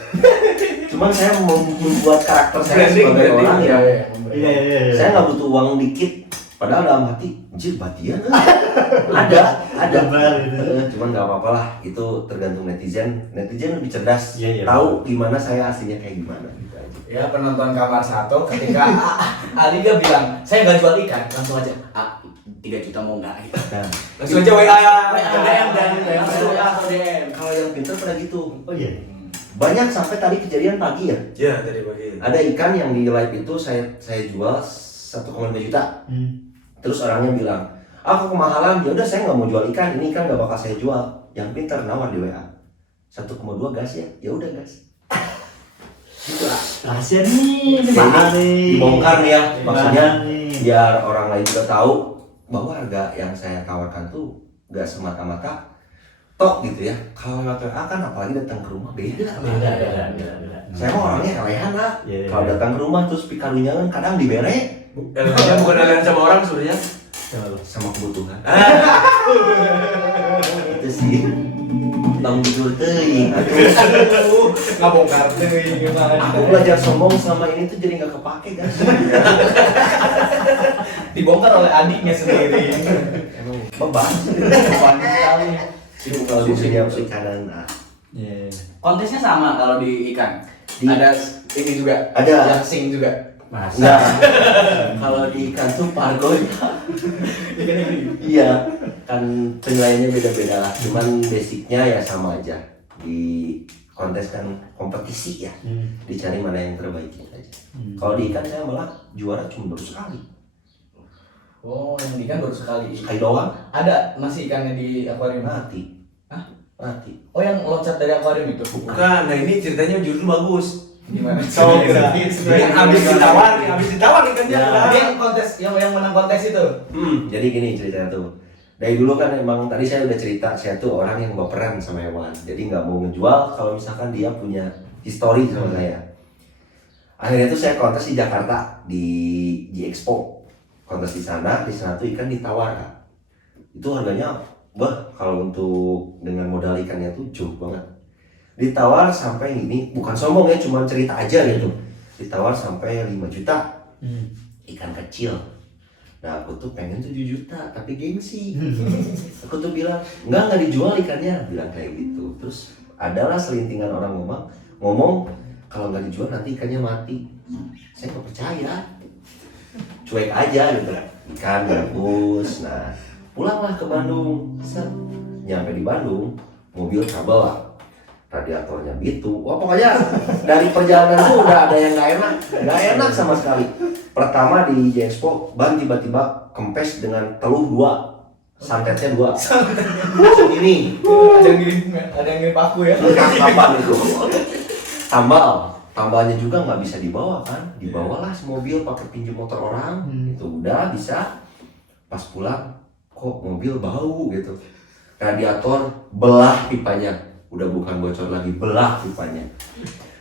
Cuman saya membuat karakter saya sebagai orang ya. Iya. Saya nggak butuh uang dikit. Padahal dalam hati, anjir batian. ada. Gambar gitu. Cuman nggak apa-apa lah, itu tergantung netizen. Netizen lebih cerdas, Iya. tahu gimana saya aslinya kayak gimana. Gitu aja. Ya penonton kamar 1 ketika Aliga bilang saya nggak jual ikan, langsung aja 3 juta mau nggak? Gitu. Nah, Langsung aja WA. DM dan Langsung DM. atau DM. Kalau yang pinter pada gitu. Oh iya. Banyak sampai tadi kejadian pagi ya. Ya, tadi pagi. Ada ikan yang di live itu saya jual 1,5 juta. Terus orangnya bilang, aku kemahalan. Ya udah saya nggak mau jual ikan. Ini ikan nggak bakal saya jual. Yang pintar nawar di WA 1,2 gas ya. Ya udah gas. Rahasia nih, ini Ini mahal nih. dibongkar nih ya. Maksudnya Mahal nih. biar orang lain juga tahu bahwa harga yang saya tawarkan tuh nggak semata-mata tok gitu ya. Kalau lewat WA kan apalagi datang ke rumah beda. Beda. Saya mah orangnya elehan lah. Iya. Kalau datang ke rumah terus pikarunya kan kadang dibere Elehannya bukan elehan sama orang sebenarnya. Coba lu. sama kebutuhan. sih. Tong jujur teuing. Aduh, ngabongkar teuing gimana. Aku belajar sombong selama ini tuh jadi nggak kepake guys. Dibongkar oleh adiknya sendiri. Emang beban. Beban sekali. Sibuk kalau di dunia perikanan. Iya. Kontesnya sama kalau di ikan. Ada ini juga. Ada. Yang sing juga. Enggak. Kalau di ikan tuh pargoy. Ikan ini. Iya, kan penilaiannya beda-beda lah. Cuman basicnya ya sama aja. Di kontes kan kompetisi ya. Dicari mana yang terbaik aja. Kalau di ikan saya malah juara cuma baru sekali. Oh, yang ikan baru sekali. Sekali doang. Ada masih ikannya di akuarium. Mati. Hah? Mati. Oh, yang loncat dari akuarium itu. Bukan, nah ini ceritanya justru bagus. Gimana? So, yang habis ditawar ikannya. Ya, dia yang kontes, yang menang kontes itu. Jadi gini ceritanya tuh. Dari dulu kan emang tadi saya udah cerita, saya tuh orang yang baperan sama hewan. Jadi nggak mau ngejual kalau misalkan dia punya histori sama saya. Akhirnya tuh saya kontes di Jakarta di G-Expo. Kontes di sana tuh ikan ditawar Kak. Itu harganya, kalau untuk dengan modal ikannya tuh jauh banget. Ditawar sampai ini, bukan sombong ya, cuma cerita aja gitu. Ditawar sampai 5 juta. Ikan kecil. Nah aku tuh pengen 7 juta, tapi gengsi. Aku tuh bilang, enggak dijual ikannya. Bilang kayak gitu. Terus adalah selintingan orang ngomong, kalau nggak dijual nanti ikannya mati. Saya nggak percaya. Cuek aja gitu. Ikan bagus. Nah pulanglah ke Bandung. Nyampe di Bandung, mobil kabel lah. Radiatornya gitu. Wah pokoknya dari perjalanan tuh udah ada yang nggak enak sama sekali. Pertama di G-Expo, ban tiba-tiba kempes dengan teluh 2, santetnya 2. Segini. Ada yang ngirim aku ya. Kapan itu? Tambalnya juga nggak bisa dibawa kan? Dibawalah semobil pakai pinjam motor orang. Itu udah bisa. Pas pulang, kok mobil bau gitu. Radiator belah pipanya. Udah bukan bocor lagi, belah pipanya.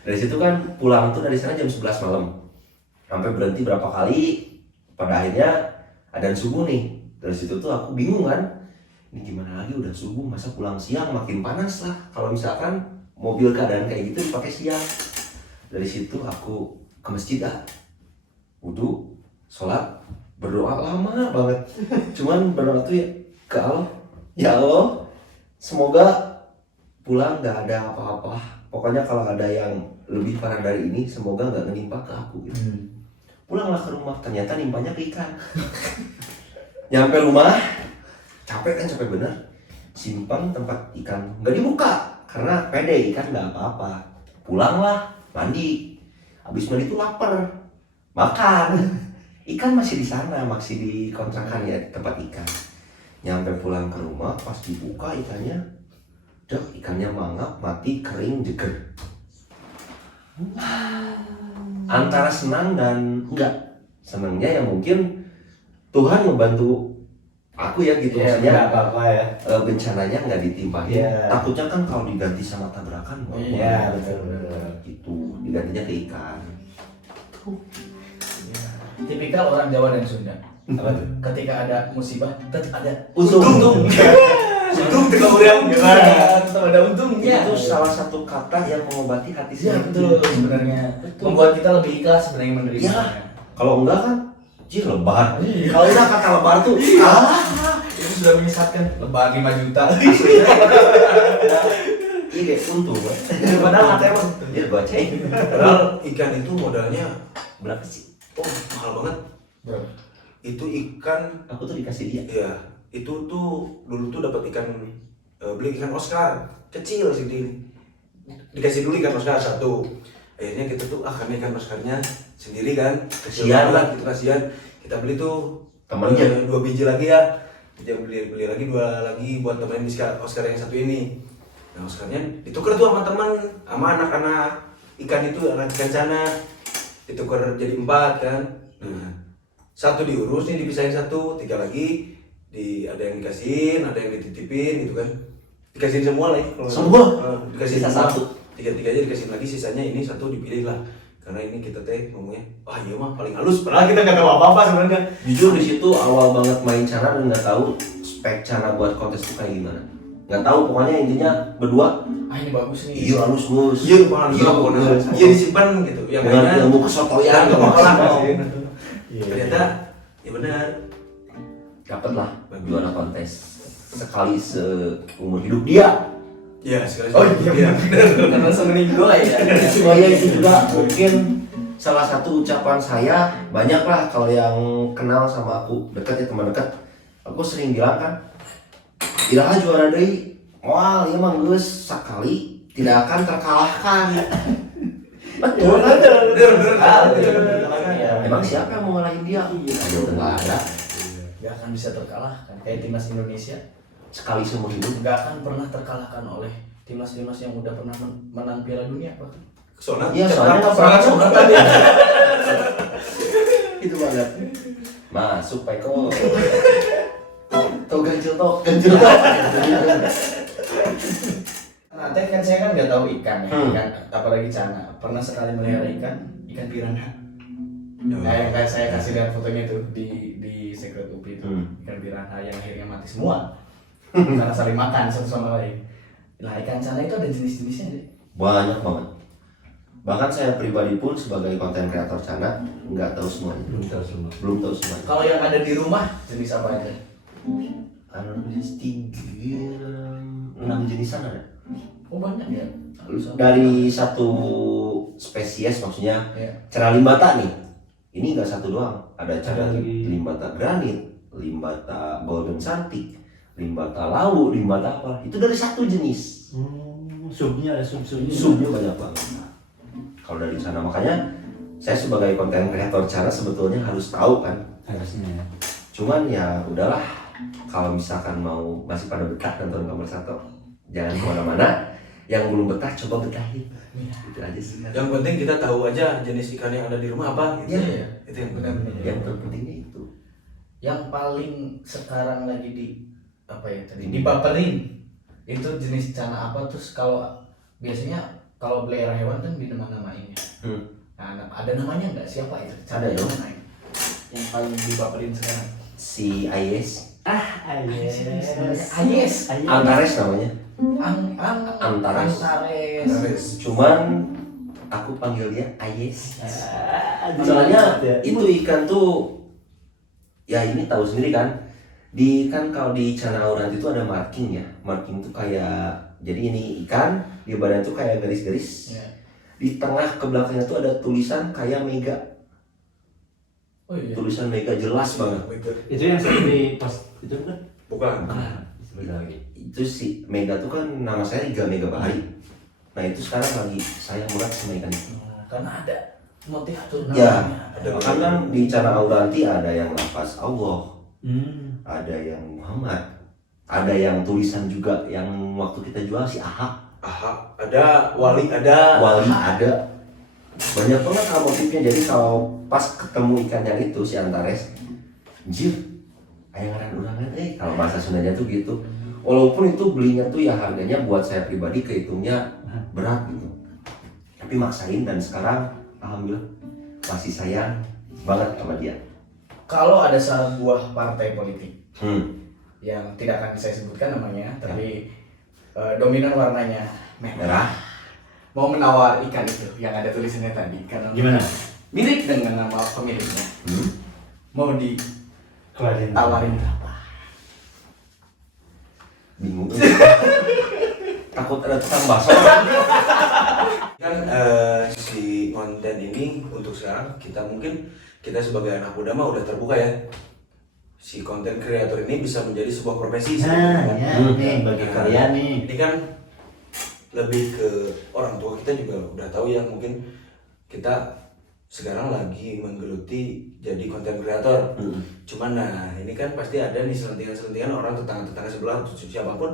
Dari situ kan pulang tuh dari sana jam 11 malam. Sampai berhenti berapa kali, pada akhirnya adzan subuh nih. Dari situ tuh aku bingung kan, ini gimana lagi udah subuh, masa pulang siang makin panas lah. Kalau misalkan mobil keadaan kayak gitu dipakai siang. Dari situ aku ke masjid wudu, sholat, berdoa lama banget. Cuman berdoa tuh ya ke Allah, ya Allah, semoga pulang nggak ada apa-apa. Pokoknya kalau ada yang lebih parah dari ini, semoga nggak menimpa ke aku gitu. Pulanglah ke rumah, ternyata nimpanya ke ikan. Nyampe rumah, capek bener. Simpan tempat ikan, nggak dibuka karena pede ikan nggak apa-apa. Pulanglah, mandi. Habis mandi tuh lapar, makan. Ikan masih di sana, masih di kontrakan ya, di tempat ikan. Nyampe pulang ke rumah, pas dibuka ikannya, ikannya mangap, mati, kering, jeger. Antara senang dan enggak. Senangnya ya mungkin Tuhan membantu aku ya gitu, maksudnya nggak apa-apa ya. Bencananya nggak ditimpahin. Iya. Takutnya kan kalau diganti sama tabrakan, Iya, betul. Gitu, digantinya ke ikan. Tipikal orang Jawa dan Sunda. Apa tuh? Ketika ada musibah, tetap ada Untung. Untung tiga orang tetap ada untungnya. Itu salah satu kata yang mengobati hati Ya saya. betul sebenarnya. Membuat kita lebih ikhlas sebenarnya menerima. Iya. Kalau enggak kan, lebar. Iya. Kalau udah kata lebar tuh, Itu sudah menyesatkan. Lebar 5 juta. iya deh, untung. Padahal katanya mah, dia goceng. Padahal ikan itu modalnya Berapa sih? mahal banget. Berapa? Itu ikan, Aku tuh dikasih dia. ya itu tuh dulu tuh dapat ikan, beli ikan Oscar kecil segini. Dikasih dulu ikan Oscar 1. Akhirnya kita tuh kan ikan Oscarnya sendiri kan, kecil Kasihan. banget gitu, kasihan. Kita beli tuh Temennya. 2 biji lagi ya. Kita beli lagi 2 lagi buat temenin Oscar yang 1 ini. Nah Oscarnya ditukar tuh sama teman, sama anak-anak ikan itu, anak ikan sana. Ditukar jadi 4 kan. Nah, 1 diurus nih, dipisahin 1, 3 lagi ada yang dikasihin, ada yang dititipin gitu kan. Dikasihin semua lah ya. Semua? Dikasihin Sisa semua. 1. 3 aja dikasihin lagi, sisanya ini 1 dipilih lah. Karena ini kita ngomongnya, wah iya mah paling halus. Padahal kita nggak tahu apa-apa sebenarnya. Jujur di situ awal banget main Cana dan nggak tahu spek Cana buat kontes itu kayak gimana. nggak tahu pokoknya intinya berdua Ah ini bagus nih. iya halus mus Iya paham pokoknya. Iya disimpan gitu. Yang dengan lainnya ilmu kesotoyan yang olah Iya. ternyata ya benar. dapat lah juara kontes sekali seumur hidup dia. Iya sekali. Oh iya benar. Karena seminggu lah ya. Oh iya itu juga mungkin salah satu ucapan saya banyak lah kalau yang kenal sama aku dekat ya teman dekat aku sering bilang kan tidak juara deui moal ieu mah geus sakali tidak akan terkalahkan. Betul kan? Emang siapa yang mau ngalahin dia? Ayo nggak ada. Gak akan bisa terkalahkan. Kayak timnas Indonesia Sekali seumur hidup. nggak akan pernah terkalahkan oleh timnas-timnas yang udah pernah menang Piala Dunia bahkan. Soalnya Iya, soalnya nggak serangan pernah. sorangan ya. Itu banget. Masuk Peko. Tuh ganjil toh. Nah, teh kan saya kan nggak tahu ikan ya, Hmm. ikan apalagi cana. Pernah sekali melihara ikan piranha. Nah, yang kayak saya kasih lihat fotonya tuh di Secret UPI itu ikan piranha yang akhirnya mati semua karena saling makan satu sama lain. Nah, ikan cana itu ada jenis-jenisnya nggak? Banyak banget. Bahkan saya pribadi pun sebagai konten kreator Cana nggak tahu semuanya. Belum tahu semuanya. Kalau yang ada di rumah jenis apa aja? Ada jenis 6 jenisan ada. Oh banyak ya. Dari satu spesies maksudnya Ya. cara limbata nih. Ini nggak satu doang. Ada cara Ada lagi. limbata granit, limbata golden santik, limbata lawu, limbata apa. Itu dari satu jenis. Subnya ada sub-subnya. Subnya banyak banget. Kalau dari sana makanya saya sebagai konten kreator cara sebetulnya harus tahu kan. Harusnya. Cuman ya udahlah kalau misalkan mau masih pada betah nonton Kamar Satu jangan kemana-mana. Yang belum betah coba betahin. Itu aja sih. Yang penting kita tahu aja jenis ikan yang ada di rumah apa gitu. Iya. Itu yang Benar. penting. Yang terpentingnya itu. Yang paling sekarang lagi di apa ya tadi dibaperin itu jenis cana apa terus kalau biasanya kalau pelihara hewan kan dinama-namain ya. Nah, ada namanya nggak siapa itu? Ada ya. Mana itu? Yang paling dibaperin sekarang. Si Ayes, Ayes. Antares namanya. Antares. Antares. Cuman aku panggil dia Ayes. Soalnya itu ikan tuh ya ini tahu sendiri kan. Di kan kalau di Cana Auranti itu ada marking ya. Marking tuh kayak jadi ini ikan di badan tuh kayak garis-garis. Ya. Di tengah ke belakangnya tuh ada tulisan kayak mega. Oh iya. Tulisan mega jelas banget. Itu yang seperti pas itu kan? Bukan. Itu si mega tuh kan nama saya Iga Mega Bahari. Nah itu sekarang lagi saya murah sama ikan itu. Karena ada motif tuh Ya, namanya. kan di Cana Auranti ada yang lafaz Allah, ada yang Muhammad, ada yang tulisan juga yang waktu kita jual si Ahak, Aha, ada wali, ada Wali ada. Banyak banget hal motifnya. Jadi kalau pas ketemu ikan yang itu si Antares, anjir, aya ngaran urangan kalau bahasa Sundanya tuh gitu. Walaupun itu belinya tuh ya harganya buat saya pribadi kehitungnya berat gitu. Tapi maksain dan sekarang alhamdulillah masih sayang banget sama dia. Kalau ada sebuah partai politik Hmm. yang tidak akan saya sebutkan namanya, tapi dominan warnanya merah, Merah. mau menawar ikan itu yang ada tulisannya tadi karena Gimana? mirip dengan nama pemiliknya, mau Kelarin. ditawarin berapa? Bingung. Takut ada tukang bakso. kan si konten ini untuk sekarang kita sebagai anak muda mah udah terbuka ya. Si konten kreator ini bisa menjadi sebuah profesi Nah, sebenarnya. ya, Hmm. nih bagi kalian nih. Ini kan lebih ke orang tua kita juga udah tahu ya, mungkin kita sekarang lagi menggeluti jadi konten kreator. Cuman nah ini kan pasti ada nih selentingan-selentingan orang tetangga-tetangga sebelah atau siapapun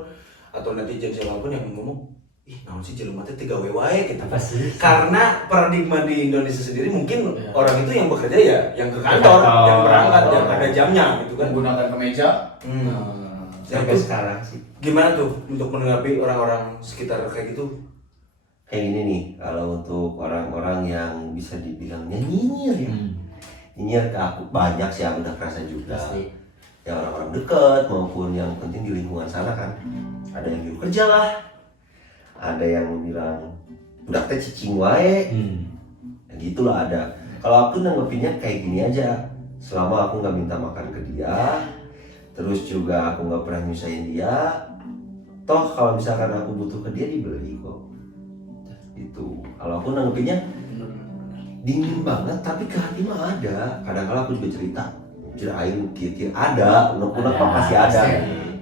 atau netizen siapapun yang ngomong, ih naon sih jelema teh 3W wae gitu. Apa sih? Karena paradigma di Indonesia sendiri mungkin Ya. orang itu yang bekerja ya yang ke kantor, Kantor. yang berangkat, yang ada jamnya gitu kan. Menggunakan kemeja. Sampai sekarang sih. Gimana tuh untuk menanggapi orang-orang sekitar kayak gitu? Kayak gini nih, kalau untuk orang-orang yang bisa dibilang nyinyir ya. Nyinyir ke aku banyak sih, aku udah kerasa juga. Pasti. yang orang-orang dekat maupun yang penting di lingkungan sana kan. Ada yang nyuruh kerja lah, ada yang bilang udah teh cicing wae, ya gitulah ada. Kalau aku nanggepinnya kayak gini aja, selama aku nggak minta makan ke dia, terus juga aku nggak pernah nyusahin dia, toh kalau misalkan aku butuh ke dia dibeli kok. Itu kalau aku nanggepinnya dingin banget, tapi ke hati mah ada. Kadang-kadang aku juga cerita, aing kira ada, unek-unek mah pasti ada.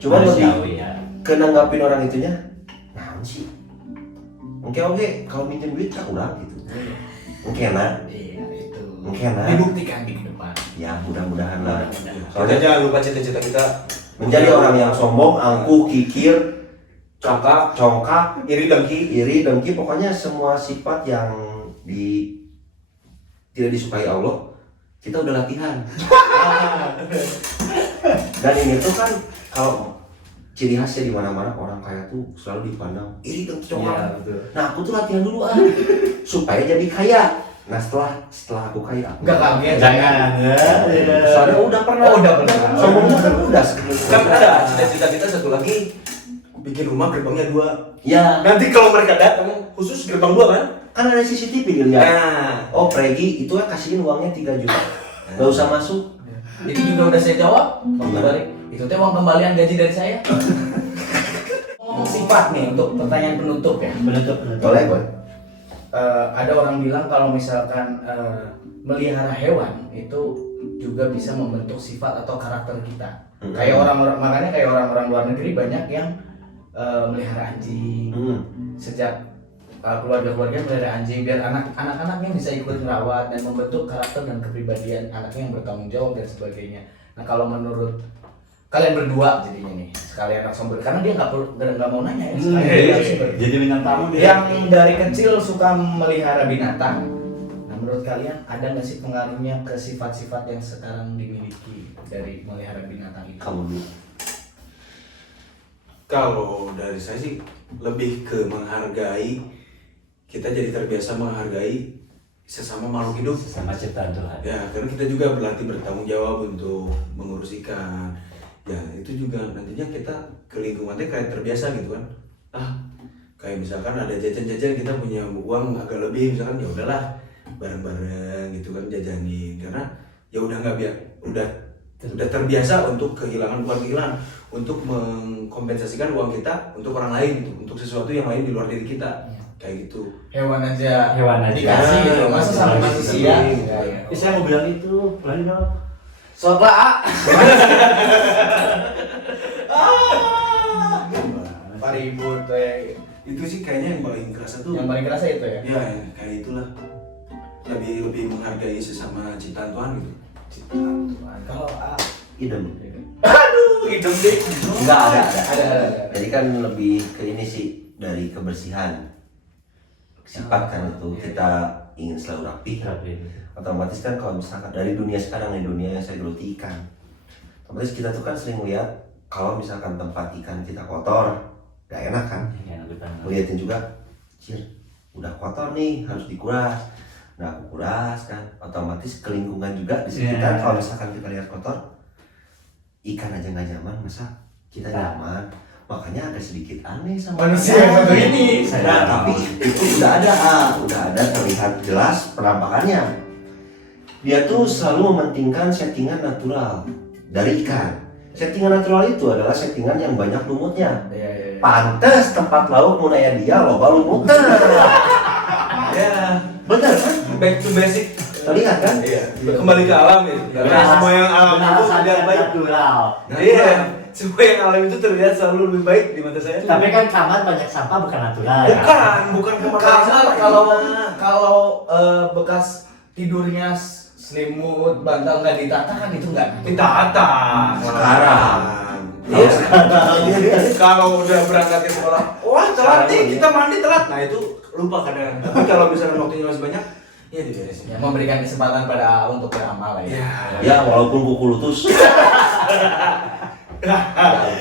Cuma lebih ke nanggapin orang itunya, nah sih. Oke, kalau minjem duit kan orang gitu. Mungkin lah. Iya itu. Mungkin lah. Dibuktikan di depan. Ya mudah-mudahan lah. Kita Soalnya jangan lupa cita-cita kita menjadi orang yang sombong, angkuh, kikir, congkak, iri dengki, pokoknya semua sifat yang tidak disukai Allah, kita udah latihan. Dan ini tuh kan kalau ciri khasnya di mana-mana orang kaya tuh selalu dipandang iri dengki congkak. Nah aku tuh latihan dulu supaya jadi kaya. Nah setelah aku kaya aku Enggak kaget. Jangan. soalnya udah pernah. Oh, udah pernah. Sombongnya kan udah. kan ada cita-cita kita satu lagi bikin rumah gerbangnya 2. Ya Nanti kalau mereka datang khusus gerbang 2 kan? kan ada CCTV dilihat. Nah, Oh Pregi itu ya kasihin uangnya 3 juta. Gak usah masuk. Itu juga udah saya jawab. Waktu balik. Itu teh uang kembalian gaji dari saya. Ngomong sifat nih untuk pertanyaan penutup ya. Penutup. Boleh boy. Ada orang bilang kalau misalkan melihara hewan itu juga bisa membentuk sifat atau karakter kita. Kayak orang-orang, makanya kayak orang-orang luar negeri banyak yang melihara anjing. Sejak keluarga-keluarga melihara anjing biar anak-anaknya bisa ikut merawat dan membentuk karakter dan kepribadian anaknya yang bertanggung jawab dan sebagainya. Nah kalau menurut kalian berdua jadinya nih sekalian langsung karena dia nggak mau nanya ya sekalian dia langsung Jadi bintang tamu dia. yang dari kecil suka melihara binatang. Nah menurut kalian ada nggak sih pengaruhnya ke sifat-sifat yang sekarang dimiliki dari melihara binatang itu? Kamu dulu. kalau dari saya sih lebih ke menghargai, kita jadi terbiasa menghargai sesama makhluk hidup. Sama ciptaan Tuhan. Ya, karena kita juga berlatih bertanggung jawab untuk mengurus ikan. Ya, itu juga nantinya kita ke lingkungannya kayak terbiasa gitu kan. Kayak misalkan ada jajan-jajan kita punya uang agak lebih, misalkan ya udahlah bareng-bareng gitu kan jajanin, karena ya udah udah terbiasa untuk kehilangan, bukan kehilangan, untuk mengkompensasikan uang kita untuk orang lain gitu, untuk sesuatu yang lain di luar diri kita. Kayak gitu. Hewan aja Dikasih dikasih gitu, masa sama Dikasih. manusia? Saya mau bilang itu, pelan dong. Soba. Paribut Itu sih kayaknya yang paling kerasa tuh. yang paling kerasa itu ya. Ya, kayak itulah. Lebih menghargai sesama ciptaan Tuhan gitu. Kalau Idem. aduh hidup deh. Enggak ada. Ada. Jadi kan lebih ke ini sih dari kebersihan. Sifat kan itu kita ingin selalu rapi. Otomatis kan kalau misalkan dari dunia sekarang, nih dunia yang saya geluti ikan, otomatis kita tuh kan sering lihat kalau misalkan tempat ikan kita kotor, gak enak kan? Ngeliatin juga, cir, udah kotor nih harus dikuras. Nah aku kuras kan, otomatis ke lingkungan juga di sekitar. Kalau misalkan kita lihat kotor, ikan aja nggak nyaman, masa kita nyaman? Makanya agak sedikit aneh sama Manusia yang satu ini. Nah, tapi itu udah ada terlihat jelas penampakannya. Dia tuh selalu mementingkan settingan natural dari ikan. Settingan natural itu adalah settingan yang banyak lumutnya. Iya. Pantes tempat lauk mun aya dia loba lumutna. Ya, Bener kan? back to basic. Terlihat kan? Iya, kembali ke alam ya. Karena semua yang alam itu terlihat baik. natural. Iya, semua yang alam itu terlihat selalu lebih baik di mata saya. Tapi kan kamar banyak sampah bukan natural. Bukan kamar Karena kalau bekas tidurnya selimut, bantal nggak ditata kan itu nggak ditata Sekarang. Iya. Kalau udah berangkat ke sekolah, wah telat nih, kita mandi telat. Nah itu lupa kadang. Tapi kalau misalnya waktunya masih banyak, ya diberesin. Ya, memberikan kesempatan pada untuk beramal ya. Ya walaupun kuku lutus.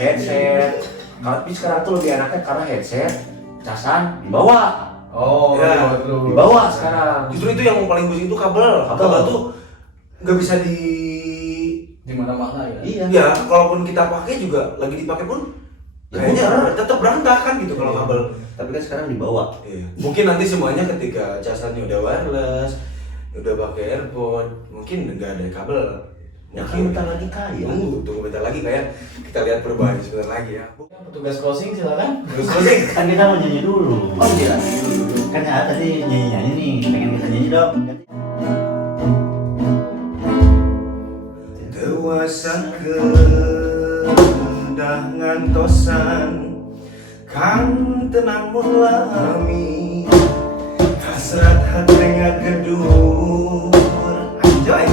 Headset. Tapi sekarang tuh lebih enaknya karena headset casan dibawa. Oh, Ya, betul. Dibawa sekarang. Justru itu yang paling pusing itu kabel. Kabel tuh nggak bisa Di mana-mana ya. Iya. Ya, kalaupun kita pakai juga lagi dipakai pun Ya, kayaknya tetap berantakan gitu kalau kabel. Tapi kan sekarang dibawa. Iya. Mungkin nanti semuanya ketika casannya udah wireless, udah pakai earphone, mungkin nggak ada kabel. Ya kan bentar lagi kaya. Tunggu bentar lagi kayak kita lihat perubahannya sebentar lagi ya. Petugas closing silakan. Terus closing. Kan kita mau nyanyi dulu. Oh iya. Kan ya tadi nyanyi-nyanyi nih, pengen kita nyanyi dong. Dewasa kehendak ngantosan kan tenang mulami hasrat hati ngegedur anjay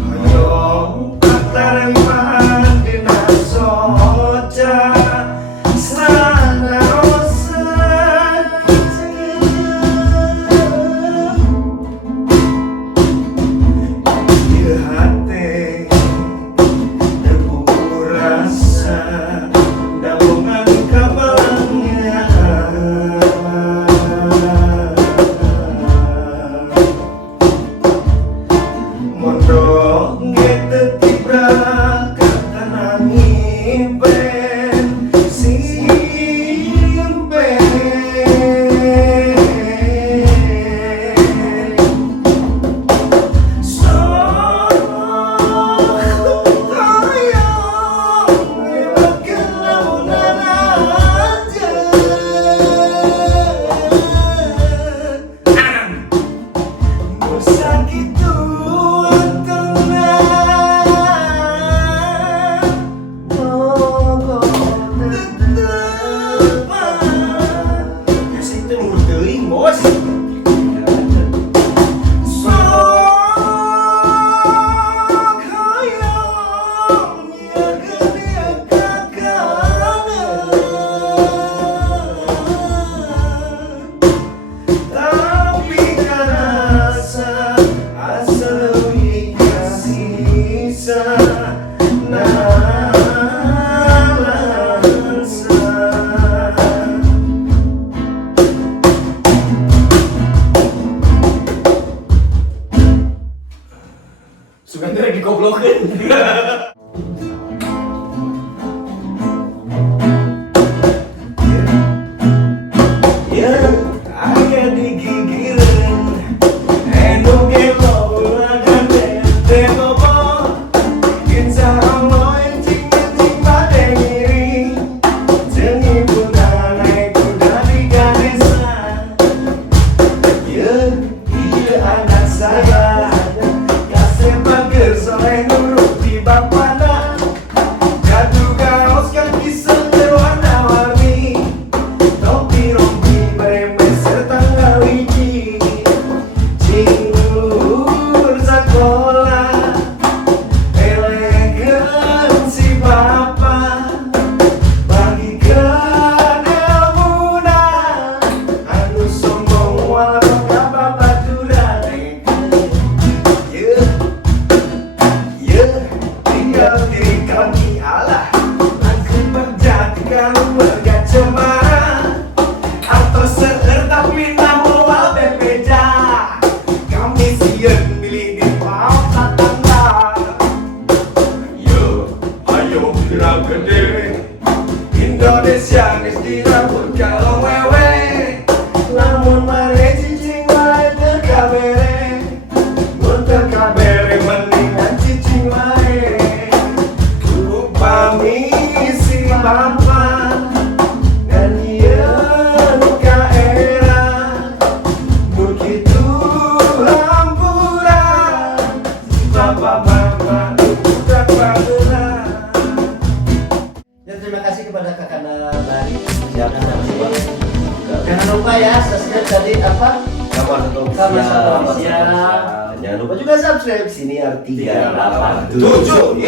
hoyong katarima dina soja sana rosan ieu hate debu rasa daungan kabalangnya mondok ngete tibra katanangi ben simpen Bos. Sugandi lagi goblokin. Ya, agak digigirin. Eno gelo ulagan dente bobo. Kinsa lo encing encing badai ngiri. Jengi bunda naik kuda di ganesa. Ya, iya anak saya. Kasih bager soleh nuruti bapana. Jatuh kaos kaki sender warna-warni. Rompi-rompi beremes serta ngawiji. Cingur sekolah elegan si bapa. Bagikan ilmuna anu sombong walau kababaturan. Tinggal diri kami Allah langsung menjadikan warga cemara atau seger tapi namun wal berbeda. Kami siap milih di mau tatangga. Ayo gerak gede Indonesia nis dirambut kalau wewe. Namun mare cicing wae terkabere. Mun terkabere mendingan cicing wae. Upami si bapa dan ieun ka era begitu lampuran si bapa-bapa udah pangeran. Dan terima kasih kepada Kakanda Bari yang sudah mencoba. Jangan lupa ya subscribe tadi apa? Kamar satu Kamar satu official. official. Jangan lupa juga subscribe sini R3 Tujuh.